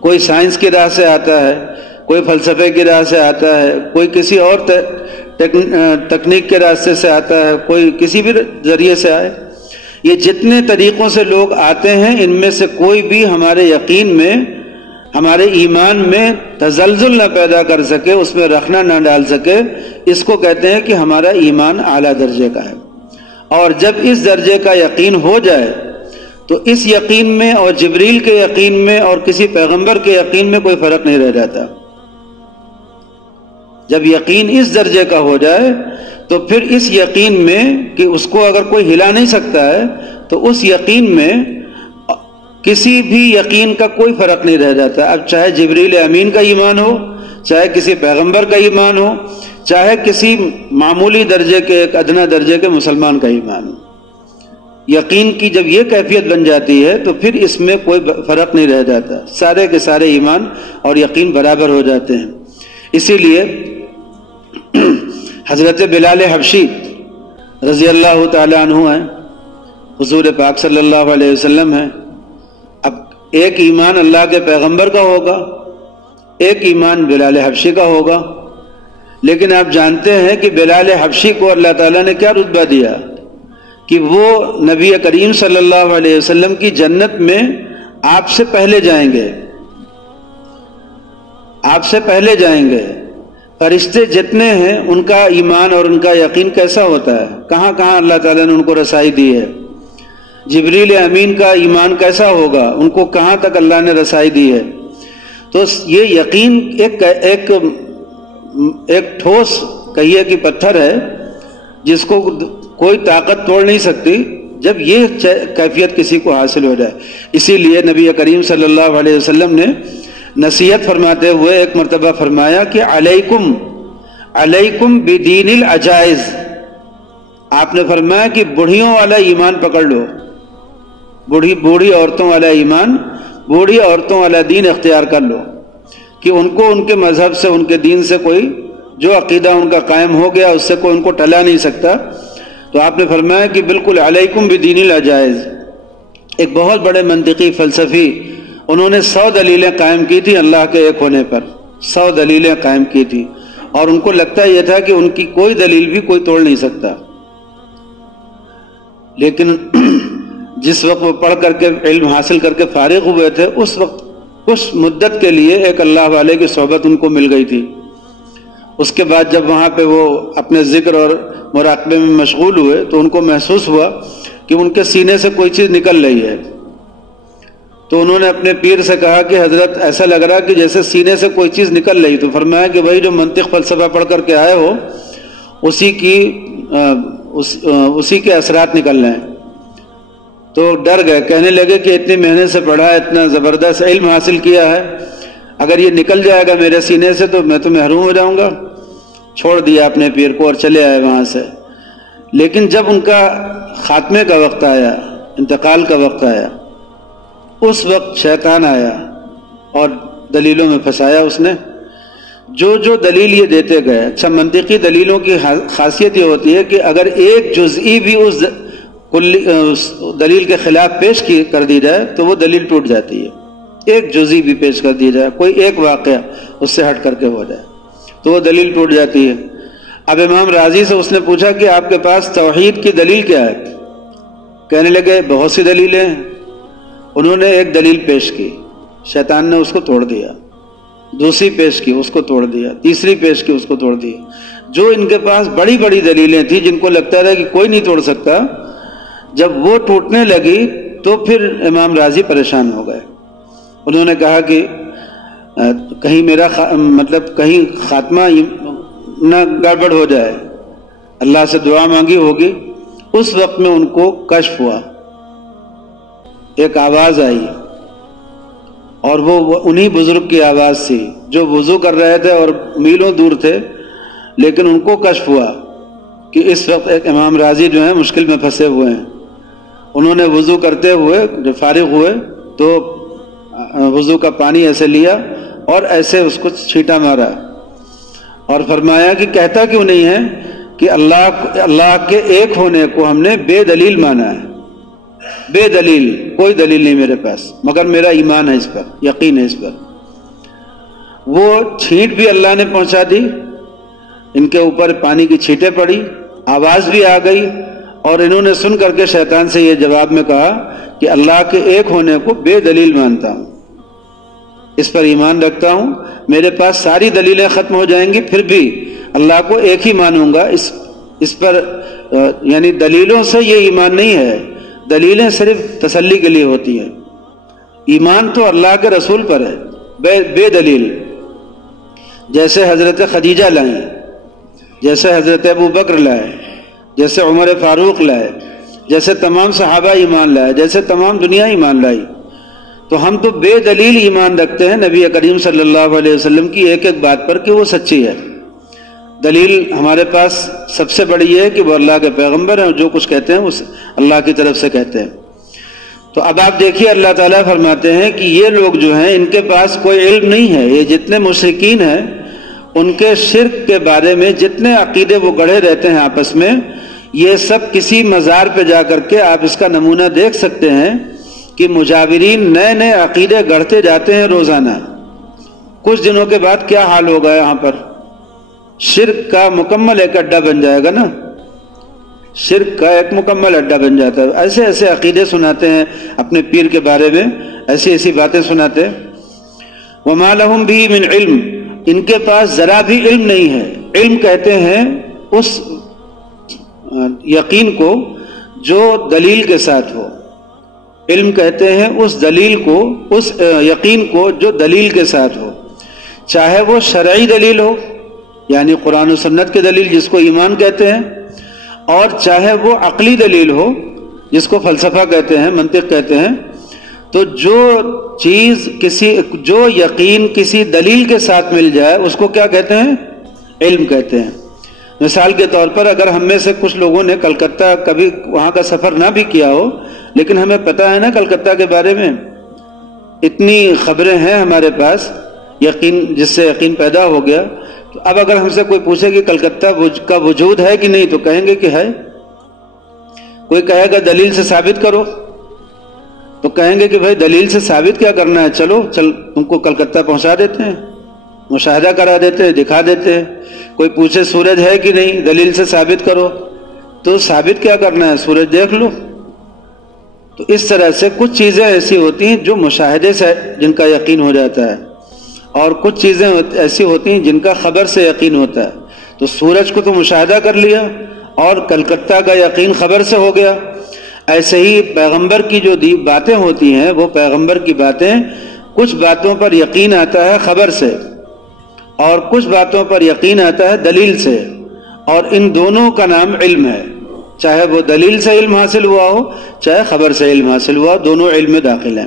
کوئی سائنس کی راہ سے آتا ہے، کوئی فلسفے کی راہ سے آتا ہے، کوئی کسی اور تکنیک کے راستے سے آتا ہے، کوئی کسی بھی ذریعے سے آئے، یہ جتنے طریقوں سے لوگ آتے ہیں ان میں سے کوئی بھی ہمارے یقین میں، ہمارے ایمان میں تزلزل نہ پیدا کر سکے، اس میں رخنا نہ ڈال سکے، اس کو کہتے ہیں کہ ہمارا ایمان اعلیٰ درجے کا ہے۔ اور جب اس درجے کا یقین ہو جائے تو اس یقین میں اور جبریل کے یقین میں اور کسی پیغمبر کے یقین میں کوئی فرق نہیں رہ جاتا۔ جب یقین اس درجے کا ہو جائے تو پھر اس یقین میں کہ اس کو اگر کوئی ہلا نہیں سکتا ہے تو اس یقین میں کسی بھی یقین کا کوئی فرق نہیں رہ جاتا۔ اب چاہے جبریل امین کا ایمان ہو، چاہے کسی پیغمبر کا ایمان ہو، چاہے کسی معمولی درجے کے، ایک ادنا درجے کے مسلمان کا ایمان ہو، یقین کی جب یہ کیفیت بن جاتی ہے تو پھر اس میں کوئی فرق نہیں رہ جاتا، سارے کے سارے ایمان اور یقین برابر ہو جاتے ہیں۔ اسی لیے حضرت بلال حبشی رضی اللہ تعالی عنہ ہیں، حضور پاک صلی اللہ علیہ وسلم ہیں۔ اب ایک ایمان اللہ کے پیغمبر کا ہوگا، ایک ایمان بلال حبشی کا ہوگا، لیکن آپ جانتے ہیں کہ بلال حبشی کو اللہ تعالیٰ نے کیا رتبہ دیا کہ وہ نبی کریم صلی اللہ علیہ وسلم کی جنت میں آپ سے پہلے جائیں گے، آپ سے پہلے جائیں گے۔ فرشتے جتنے ہیں ان کا ایمان اور ان کا یقین کیسا ہوتا ہے، کہاں کہاں اللہ تعالیٰ نے ان کو رسائی دی ہے۔ جبریل امین کا ایمان کیسا ہوگا، ان کو کہاں تک اللہ نے رسائی دی ہے۔ تو یہ یقین ایک ٹھوس کہیے کہ پتھر ہے جس کو کوئی طاقت توڑ نہیں سکتی، جب یہ کیفیت کسی کو حاصل ہو جائے۔ اسی لیے نبی کریم صلی اللہ علیہ وسلم نے نصیحت فرماتے ہوئے ایک مرتبہ فرمایا کہ علیکم بدین العجائز، آپ نے فرمایا کہ بوڑھیوں والا ایمان پکڑ لو، بوڑھی عورتوں والا ایمان، بوڑھی عورتوں والا دین اختیار کر لو کہ ان کو ان کے مذہب سے، ان کے دین سے کوئی جو عقیدہ ان کا قائم ہو گیا اس سے کوئی ان کو ٹلا نہیں سکتا۔ تو آپ نے فرمایا کہ بالکل علیکم بدین العجائز۔ ایک بہت بڑے منطقی فلسفی، انہوں نے 100 دلیلیں قائم کی تھی اللہ کے ایک ہونے پر، 100 دلیلیں قائم کی تھی، اور ان کو لگتا یہ تھا کہ ان کی کوئی دلیل بھی کوئی توڑ نہیں سکتا۔ لیکن جس وقت وہ پڑھ کر کے علم حاصل کر کے فارغ ہوئے تھے، اس وقت کچھ مدت کے لیے ایک اللہ والے کی صحبت ان کو مل گئی تھی۔ اس کے بعد جب وہاں پہ وہ اپنے ذکر اور مراقبے میں مشغول ہوئے تو ان کو محسوس ہوا کہ ان کے سینے سے کوئی چیز نکل رہی ہے۔ تو انہوں نے اپنے پیر سے کہا کہ حضرت ایسا لگ رہا کہ جیسے سینے سے کوئی چیز نکل رہی۔ تو فرمایا کہ بھائی جو منطق فلسفہ پڑھ کر کے آئے ہو اسی کے اثرات نکل رہے ہیں۔ تو ڈر گئے، کہنے لگے کہ اتنی محنت سے پڑھا ہے، اتنا زبردست علم حاصل کیا ہے، اگر یہ نکل جائے گا میرے سینے سے تو میں تو محروم ہو جاؤں گا۔ چھوڑ دیا اپنے پیر کو اور چلے آئے وہاں سے۔ لیکن جب ان کا خاتمے کا وقت آیا، انتقال کا وقت آیا، اس وقت شیطان آیا اور دلیلوں میں پھنسایا اس نے۔ جو دلیل یہ دیتے گئے، اچھا منطقی دلیلوں کی خاصیت یہ ہوتی ہے کہ اگر ایک جزئی بھی اس دلیل کے خلاف پیش کر دی جائے تو وہ دلیل ٹوٹ جاتی ہے۔ ایک جزئی بھی پیش کر دی جائے، کوئی ایک واقعہ اس سے ہٹ کر کے ہو جائے تو وہ دلیل ٹوٹ جاتی ہے۔ اب امام راضی سے اس نے پوچھا کہ آپ کے پاس توحید کی دلیل کیا ہے؟ کہنے لگے بہت سی دلیلیں ہیں۔ انہوں نے ایک دلیل پیش کی، شیطان نے اس کو توڑ دیا، دوسری پیش کی، اس کو توڑ دیا، تیسری پیش کی، اس کو توڑ دیا۔ جو ان کے پاس بڑی بڑی دلیلیں تھیں جن کو لگتا رہا کہ کوئی نہیں توڑ سکتا، جب وہ ٹوٹنے لگی تو پھر امام راضی پریشان ہو گئے۔ انہوں نے کہا کہ کہیں میرا کہیں خاتمہ نہ گڑبڑ ہو جائے، اللہ سے دعا مانگی ہوگی۔ اس وقت میں ان کو کشف ہوا، ایک آواز آئی اور وہ انہی بزرگ کی آواز تھی جو وضو کر رہے تھے اور میلوں دور تھے، لیکن ان کو کشف ہوا کہ اس وقت ایک امام راضی جو ہیں مشکل میں پھنسے ہوئے ہیں۔ انہوں نے وضو کرتے ہوئے جو فارغ ہوئے تو وضو کا پانی ایسے لیا اور ایسے اس کو چھینٹا مارا اور فرمایا کہ کہتا کیوں نہیں ہے کہ اللہ کے ایک ہونے کو ہم نے بے دلیل مانا ہے، بے دلیل، کوئی دلیل نہیں میرے پاس، مگر میرا ایمان ہے اس پر، یقین ہے اس پر۔ وہ چھینٹ بھی اللہ نے پہنچا دی، ان کے اوپر پانی کی چھینٹیں پڑی، آواز بھی آ گئی، اور انہوں نے سن کر کے شیطان سے یہ جواب میں کہا کہ اللہ کے ایک ہونے کو بے دلیل مانتا ہوں، اس پر ایمان رکھتا ہوں، میرے پاس ساری دلیلیں ختم ہو جائیں گی پھر بھی اللہ کو ایک ہی مانوں گا۔ اس پر یعنی دلیلوں سے یہ ایمان نہیں ہے، دلیلیں صرف تسلی کے لیے ہوتی ہیں، ایمان تو اللہ کے رسول پر ہے بے دلیل، جیسے حضرت خدیجہ لائیں، جیسے حضرت ابو بکر لائے، جیسے عمر فاروق لائے، جیسے تمام صحابہ ایمان لائے، جیسے تمام دنیا ایمان لائی۔ تو ہم تو بے دلیل ایمان رکھتے ہیں نبی کریم صلی اللہ علیہ وسلم کی ایک ایک بات پر کہ وہ سچی ہے۔ دلیل ہمارے پاس سب سے بڑی یہ ہے کہ وہ اللہ کے پیغمبر ہیں، اور جو کچھ کہتے ہیں وہ اللہ کی طرف سے کہتے ہیں۔ تو اب آپ دیکھیے اللہ تعالیٰ فرماتے ہیں کہ یہ لوگ جو ہیں ان کے پاس کوئی علم نہیں ہے، یہ جتنے مشرکین ہیں ان کے شرک کے بارے میں جتنے عقیدے وہ گڑھے رہتے ہیں آپس میں، یہ سب کسی مزار پہ جا کر کے آپ اس کا نمونہ دیکھ سکتے ہیں کہ مجاورین نئے نئے عقیدے گڑھتے جاتے ہیں روزانہ۔ کچھ دنوں کے بعد کیا حال ہوگا یہاں پر، شرک کا مکمل ایک اڈا بن جائے گا نا، شرک کا ایک مکمل اڈا بن جاتا ہے۔ ایسے ایسے عقیدے سناتے ہیں اپنے پیر کے بارے میں، ایسی ایسی باتیں سناتے ہیں۔ وَمَا لَهُمْ بِهِ مِنْ عِلْم، ان کے پاس ذرا بھی علم نہیں ہے۔ علم کہتے ہیں اس یقین کو جو دلیل کے ساتھ ہو، علم کہتے ہیں اس دلیل کو، اس یقین کو جو دلیل کے ساتھ ہو، چاہے وہ شرعی دلیل ہو یعنی قرآن و سنت کی دلیل جس کو ایمان کہتے ہیں، اور چاہے وہ عقلی دلیل ہو جس کو فلسفہ کہتے ہیں، منطق کہتے ہیں۔ تو جو یقین کسی دلیل کے ساتھ مل جائے اس کو کیا کہتے ہیں؟ علم کہتے ہیں۔ مثال کے طور پر اگر ہم میں سے کچھ لوگوں نے کلکتہ کبھی وہاں کا سفر نہ بھی کیا ہو، لیکن ہمیں پتہ ہے نا کلکتہ کے بارے میں، اتنی خبریں ہیں ہمارے پاس، یقین جس سے یقین پیدا ہو گیا، تو اب اگر ہم سے کوئی پوچھے کہ کلکتہ کا وجود ہے کہ نہیں تو کہیں گے کہ ہے۔ کوئی کہے گا دلیل سے ثابت کرو تو کہیں گے کہ بھائی دلیل سے ثابت کیا کرنا ہے، چلو تم کو کلکتہ پہنچا دیتے ہیں، مشاہدہ کرا دیتے ہیں، دکھا دیتے ہیں۔ کوئی پوچھے سورج ہے کہ نہیں، دلیل سے ثابت کرو، تو ثابت کیا کرنا ہے، سورج دیکھ لو۔ تو اس طرح سے کچھ چیزیں ایسی ہوتی ہیں جو مشاہدے سے جن کا یقین ہو جاتا ہے، اور کچھ چیزیں ایسی ہوتی ہیں جن کا خبر سے یقین ہوتا ہے۔ تو سورج کو تو مشاہدہ کر لیا اور کلکتہ کا یقین خبر سے ہو گیا۔ ایسے ہی پیغمبر کی جو باتیں ہوتی ہیں، وہ پیغمبر کی باتیں، کچھ باتوں پر یقین آتا ہے خبر سے اور کچھ باتوں پر یقین آتا ہے دلیل سے، اور ان دونوں کا نام علم ہے۔ چاہے وہ دلیل سے علم حاصل ہوا ہو چاہے خبر سے علم حاصل ہوا ہو، دونوں علم میں داخل ہیں۔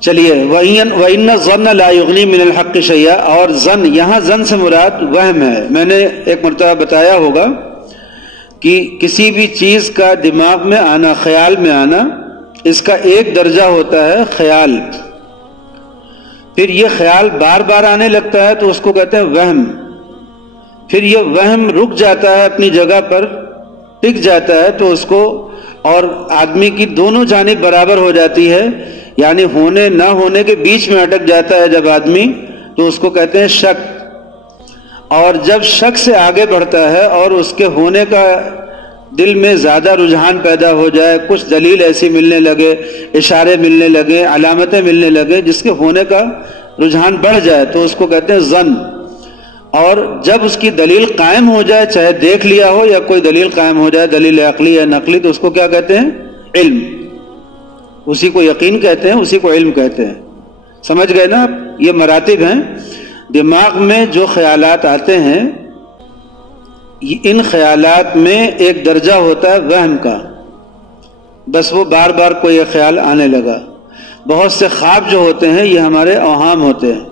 چلیے وَإِنَّ الظَّنَّ لَا يُغْنِي مِنَ الْحَقِّ شَيْئًا، اور ظن، یہاں ظن سے مراد وہم ہے۔ میں نے ایک مرتبہ بتایا ہوگا کہ کسی بھی چیز کا دماغ میں آنا، خیال میں آنا، اس کا ایک درجہ ہوتا ہے خیال، پھر یہ خیال بار بار آنے لگتا ہے تو اس کو کہتے ہیں وہم، پھر یہ وہم رک جاتا ہے اپنی جگہ پر، ٹک جاتا ہے تو اس کو، اور آدمی کی دونوں جانب برابر ہو جاتی ہے، یعنی ہونے نہ ہونے کے بیچ میں اٹک جاتا ہے جب آدمی، تو اس کو کہتے ہیں شک۔ اور جب شک سے آگے بڑھتا ہے اور اس کے ہونے کا دل میں زیادہ رجحان پیدا ہو جائے، کچھ دلیل ایسی ملنے لگے، اشارے ملنے لگے، علامتیں ملنے لگے جس کے ہونے کا رجحان بڑھ جائے، تو اس کو کہتے ہیں ظن۔ اور جب اس کی دلیل قائم ہو جائے، چاہے دیکھ لیا ہو یا کوئی دلیل قائم ہو جائے، دلیل عقلی یا نقلی، تو اس کو کیا کہتے ہیں؟ علم۔ اسی کو یقین کہتے ہیں، اسی کو علم کہتے ہیں۔ سمجھ گئے نا آپ؟ یہ مراتب ہیں۔ دماغ میں جو خیالات آتے ہیں، ان خیالات میں ایک درجہ ہوتا ہے وہم کا، بس وہ بار بار کوئی خیال آنے لگا۔ بہت سے خواب جو ہوتے ہیں یہ ہمارے اوہام ہوتے ہیں،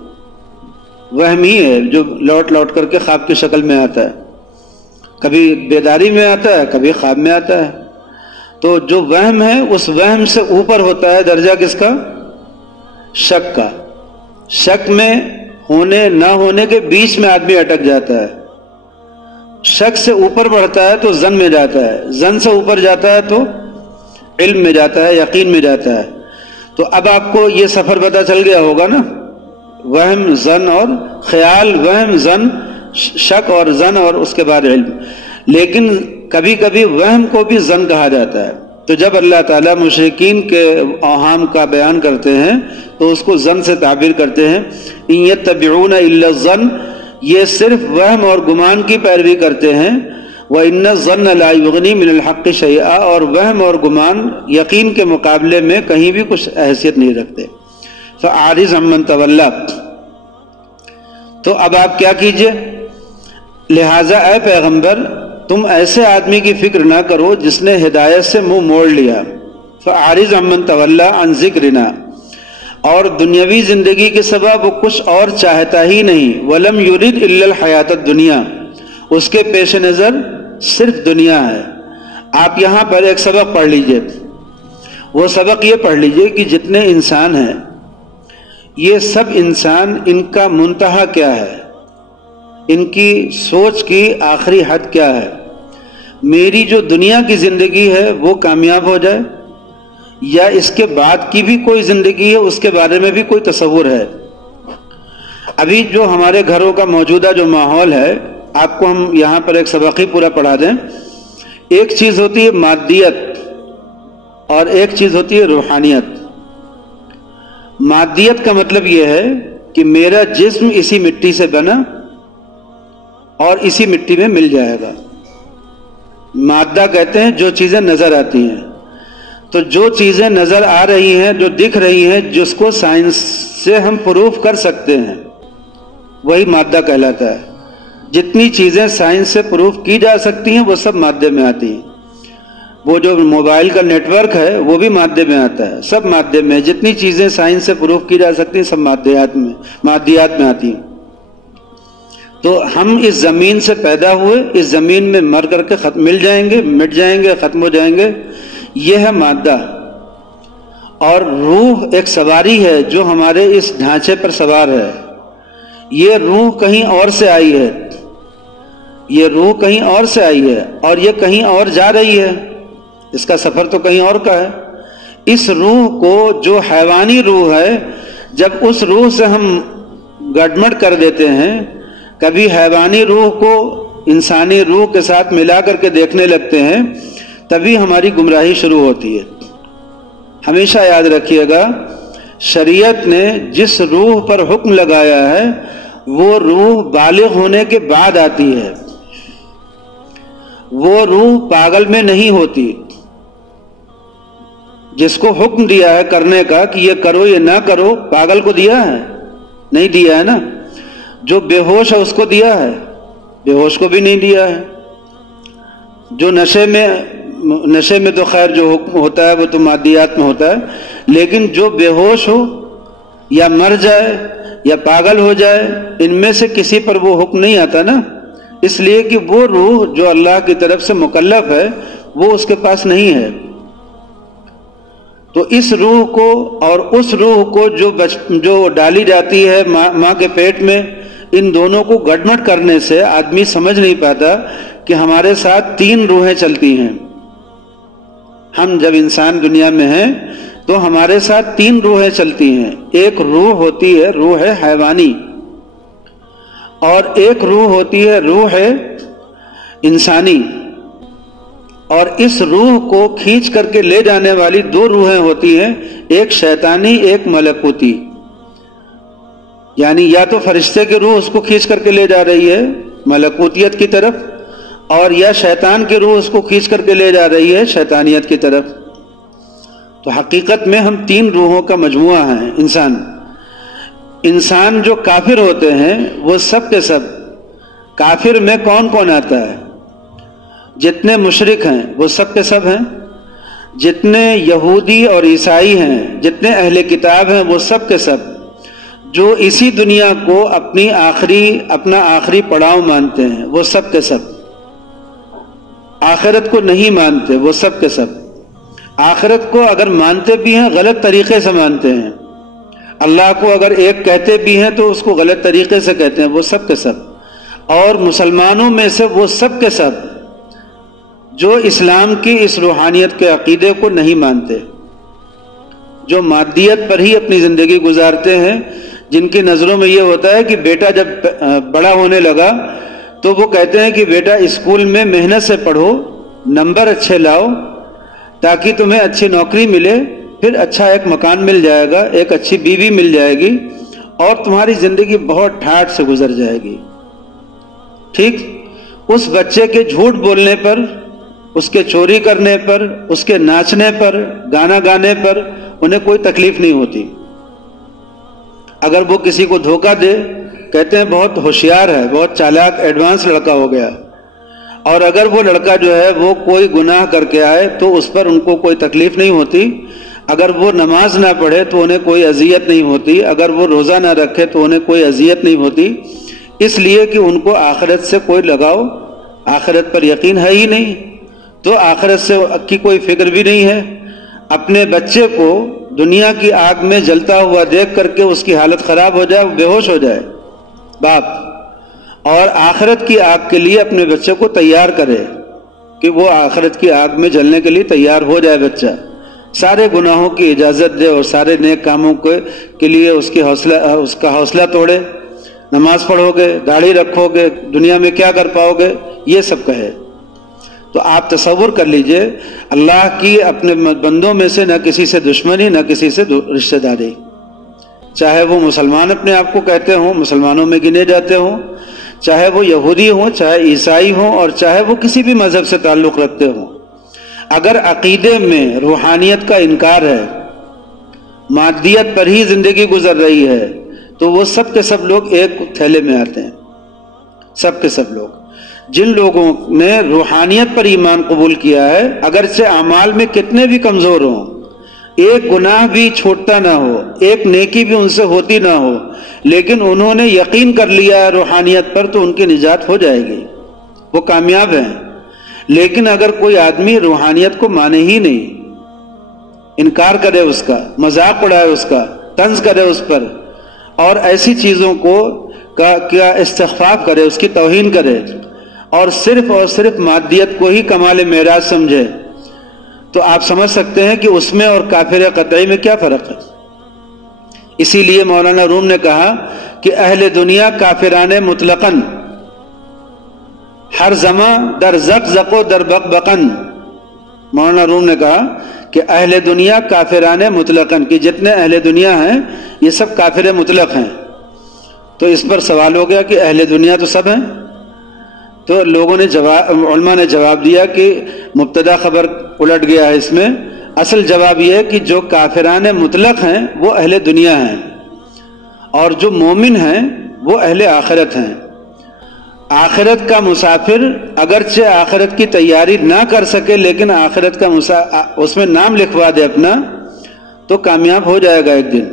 وہم ہی ہے جو لوٹ لوٹ کر کے خواب کی شکل میں آتا ہے، کبھی بیداری میں آتا ہے، کبھی خواب میں آتا ہے۔ تو جو وہم ہے اس وہم سے اوپر ہوتا ہے درجہ کس کا؟ شک کا۔ شک میں ہونے نہ ہونے کے بیچ میں آدمی اٹک جاتا ہے، شک سے اوپر بڑھتا ہے تو ظن میں جاتا ہے، ظن سے اوپر جاتا ہے تو علم میں جاتا ہے، یقین میں جاتا ہے۔ تو اب آپ کو یہ سفر پتہ چل گیا ہوگا نا، وہم زن اور خیال، وہم زن شک اور زن اور اس کے بعد علم. لیکن کبھی کبھی وہم کو بھی زن کہا جاتا ہے. تو جب اللہ تعالیٰ مشرکین کے اوہام کا بیان کرتے ہیں تو اس کو زن سے تعبیر کرتے ہیں. ان یتبعون الا الظن، یہ صرف وہم اور گمان کی پیروی کرتے ہیں. وَإِنَّ الظَّنَّ لَا يُغْنِي مِنَ الْحَقِّ شَيْئًا، اور وہم اور گمان یقین کے مقابلے میں کہیں بھی کچھ حیثیت نہیں رکھتے. فَأَعْرِضْ عَمَّنْ تَوَلَّىٰ، تو اب آپ کیا کیجئے، لہٰذا اے پیغمبر تم ایسے آدمی کی فکر نہ کرو جس نے ہدایت سے منہ موڑ لیا. فَأَعْرِضْ عَمَّنْ تَوَلَّىٰ عَنْ ذِكْرِنَا، اور دنیاوی زندگی کے سوا وہ کچھ اور چاہتا ہی نہیں. وَلَمْ يُرِدْ إِلَّا الْحَيَاةَ الدُّنْيَا، اس کے پیش نظر صرف دنیا ہے. آپ یہاں پر ایک سبق پڑھ لیجئے. وہ سبق یہ پڑھ لیجئے کہ جتنے انسان ہیں یہ سب انسان، ان کا منتہا کیا ہے، ان کی سوچ کی آخری حد کیا ہے. میری جو دنیا کی زندگی ہے وہ کامیاب ہو جائے، یا اس کے بعد کی بھی کوئی زندگی ہے اس کے بارے میں بھی کوئی تصور ہے. ابھی جو ہمارے گھروں کا موجودہ جو ماحول ہے، آپ کو ہم یہاں پر ایک سبق ہی پورا پڑھا دیں. ایک چیز ہوتی ہے مادیت اور ایک چیز ہوتی ہے روحانیت. مادیت کا مطلب یہ ہے کہ میرا جسم اسی مٹی سے بنا اور اسی مٹی میں مل جائے گا. مادہ کہتے ہیں جو چیزیں نظر آتی ہیں. تو جو چیزیں نظر آ رہی ہیں، جو دکھ رہی ہیں، جس کو سائنس سے ہم پروف کر سکتے ہیں، وہی مادہ کہلاتا ہے. جتنی چیزیں سائنس سے پروف کی جا سکتی ہیں وہ سب مادے میں آتی ہیں. وہ جو موبائل کا نیٹ ورک ہے وہ بھی مادے میں آتا ہے، سب مادے میں. جتنی چیزیں سائنس سے پروف کی جا سکتی ہیں سب مادیات میں آتی ہیں. تو ہم اس زمین سے پیدا ہوئے، اس زمین میں مر کر کے مل جائیں گے، مٹ جائیں گے، ختم ہو جائیں گے. یہ ہے مادہ. اور روح ایک سواری ہے جو ہمارے اس ڈھانچے پر سوار ہے. یہ روح کہیں اور سے آئی ہے، یہ روح کہیں اور سے آئی ہے اور یہ کہیں اور جا رہی ہے. اس کا سفر تو کہیں اور کا ہے. اس روح کو جو حیوانی روح ہے، جب اس روح سے ہم گڑمڑ کر دیتے ہیں، کبھی حیوانی روح کو انسانی روح کے ساتھ ملا کر کے دیکھنے لگتے ہیں، تبھی ہماری گمراہی شروع ہوتی ہے. ہمیشہ یاد رکھیے گا، شریعت نے جس روح پر حکم لگایا ہے وہ روح بالغ ہونے کے بعد آتی ہے. وہ روح پاگل میں نہیں ہوتی. جس کو حکم دیا ہے کرنے کا کہ یہ کرو یہ نہ کرو، پاگل کو دیا ہے؟ نہیں دیا ہے نا. جو بے ہوش ہے اس کو دیا ہے؟ بے ہوش کو بھی نہیں دیا ہے. جو نشے میں تو خیر جو حکم ہوتا ہے وہ تو مادیات میں ہوتا ہے، لیکن جو بے ہوش ہو یا مر جائے یا پاگل ہو جائے، ان میں سے کسی پر وہ حکم نہیں آتا نا. اس لیے کہ وہ روح جو اللہ کی طرف سے مکلف ہے وہ اس کے پاس نہیں ہے. تو اس روح کو اور اس روح کو جو ڈالی جاتی ہے ماں کے پیٹ میں، ان دونوں کو گڑمڑ کرنے سے آدمی سمجھ نہیں پاتا کہ ہمارے ساتھ تین روحیں چلتی ہیں. ہم جب انسان دنیا میں ہیں تو ہمارے ساتھ تین روحیں چلتی ہیں. ایک روح ہوتی ہے روح حیوانی، اور ایک روح ہوتی ہے روح انسانی. اور اس روح کو کھینچ کر کے لے جانے والی دو روحیں ہوتی ہیں، ایک شیطانی ایک ملکوتی. یعنی یا تو فرشتے کی روح اس کو کھینچ کر کے لے جا رہی ہے ملکوتیت کی طرف، اور یا شیطان کی روح اس کو کھینچ کر کے لے جا رہی ہے شیطانیت کی طرف. تو حقیقت میں ہم تین روحوں کا مجموعہ ہیں. انسان جو کافر ہوتے ہیں وہ سب کے سب، کافر میں کون کون آتا ہے؟ جتنے مشرک ہیں وہ سب کے سب ہیں، جتنے یہودی اور عیسائی ہیں، جتنے اہل کتاب ہیں وہ سب کے سب، جو اسی دنیا کو اپنا آخری پڑاؤ مانتے ہیں وہ سب کے سب، آخرت کو نہیں مانتے وہ سب کے سب. آخرت کو اگر مانتے بھی ہیں غلط طریقے سے مانتے ہیں. اللہ کو اگر ایک کہتے بھی ہیں تو اس کو غلط طریقے سے کہتے ہیں وہ سب کے سب. اور مسلمانوں میں سے وہ سب کے سب جو اسلام کی اس روحانیت کے عقیدے کو نہیں مانتے، جو مادیت پر ہی اپنی زندگی گزارتے ہیں، جن کی نظروں میں یہ ہوتا ہے کہ بیٹا جب بڑا ہونے لگا تو وہ کہتے ہیں کہ بیٹا اسکول میں محنت سے پڑھو، نمبر اچھے لاؤ تاکہ تمہیں اچھی نوکری ملے، پھر اچھا ایک مکان مل جائے گا، ایک اچھی بیوی مل جائے گی اور تمہاری زندگی بہت ٹھاٹھ سے گزر جائے گی۔ ٹھیک، اس بچے کے جھوٹ بولنے پر، اس کے چوری کرنے پر، اس کے ناچنے پر، گانا گانے پر انہیں کوئی تکلیف نہیں ہوتی۔ اگر وہ کسی کو دھوکہ دے، کہتے ہیں بہت ہوشیار ہے، بہت چالاک ایڈوانس لڑکا ہو گیا، اور اگر وہ لڑکا جو ہے وہ کوئی گناہ کر کے آئے تو اس پر ان کو کوئی تکلیف نہیں ہوتی، اگر وہ نماز نہ پڑھے تو انہیں کوئی اذیت نہیں ہوتی، اگر وہ روزہ نہ رکھے تو انہیں کوئی اذیت نہیں ہوتی، اس لیے کہ ان کو آخرت سے کوئی لگاؤ، آخرت پر یقین ہے ہی نہیں، تو آخرت سے کی کوئی فکر بھی نہیں ہے۔ اپنے بچے کو دنیا کی آگ میں جلتا ہوا دیکھ کر کے اس کی حالت خراب ہو جائے، بے ہوش ہو جائے باپ، اور آخرت کی آگ کے لیے اپنے بچے کو تیار کرے کہ وہ آخرت کی آگ میں جلنے کے لیے تیار ہو جائے بچہ، سارے گناہوں کی اجازت دے اور سارے نیک کاموں کے لیے اس کا حوصلہ توڑے، نماز پڑھو گے، داڑھی رکھو گے، دنیا میں کیا کر پاؤ گے، یہ سب کہے۔ تو آپ تصور کر لیجئے اللہ کی اپنے بندوں میں سے نہ کسی سے دشمنی، نہ کسی سے رشتہ داری، چاہے وہ مسلمان اپنے آپ کو کہتے ہوں، مسلمانوں میں گنے جاتے ہوں، چاہے وہ یہودی ہوں، چاہے عیسائی ہوں، اور چاہے وہ کسی بھی مذہب سے تعلق رکھتے ہوں، اگر عقیدے میں روحانیت کا انکار ہے، مادیت پر ہی زندگی گزر رہی ہے، تو وہ سب کے سب لوگ ایک تھیلے میں آتے ہیں۔ سب کے سب لوگ، جن لوگوں نے روحانیت پر ایمان قبول کیا ہے، اگرچہ اعمال میں کتنے بھی کمزور ہوں، ایک گناہ بھی چھوٹتا نہ ہو، ایک نیکی بھی ان سے ہوتی نہ ہو، لیکن انہوں نے یقین کر لیا ہے روحانیت پر، تو ان کی نجات ہو جائے گی، وہ کامیاب ہیں۔ لیکن اگر کوئی آدمی روحانیت کو مانے ہی نہیں، انکار کرے اس کا، مذاق اڑائے اس کا، طنز کرے اس پر، اور ایسی چیزوں کو کیا استخفاف کرے، اس کی توہین کرے، اور صرف مادیت کو ہی کمال معراج سمجھے، تو آپ سمجھ سکتے ہیں کہ اس میں اور کافر قطعی میں کیا فرق ہے۔ اسی لیے مولانا روم نے کہا کہ اہل دنیا کافران مطلقاً، ہر زماں در زق زق و در بق بقن، مولانا روم نے کہا کہ اہل دنیا کافران مطلقاً، کہ جتنے اہل دنیا ہیں یہ سب کافر مطلق ہیں۔ تو اس پر سوال ہو گیا کہ اہل دنیا تو سب ہیں، تو لوگوں نے علماء نے جواب دیا کہ مبتدا خبر الٹ گیا ہے اس میں، اصل جواب یہ ہے کہ جو کافران مطلق ہیں وہ اہل دنیا ہیں، اور جو مومن ہیں وہ اہل آخرت ہیں۔ آخرت کا مسافر اگرچہ آخرت کی تیاری نہ کر سکے، لیکن آخرت کا اس میں نام لکھوا دے اپنا، تو کامیاب ہو جائے گا ایک دن۔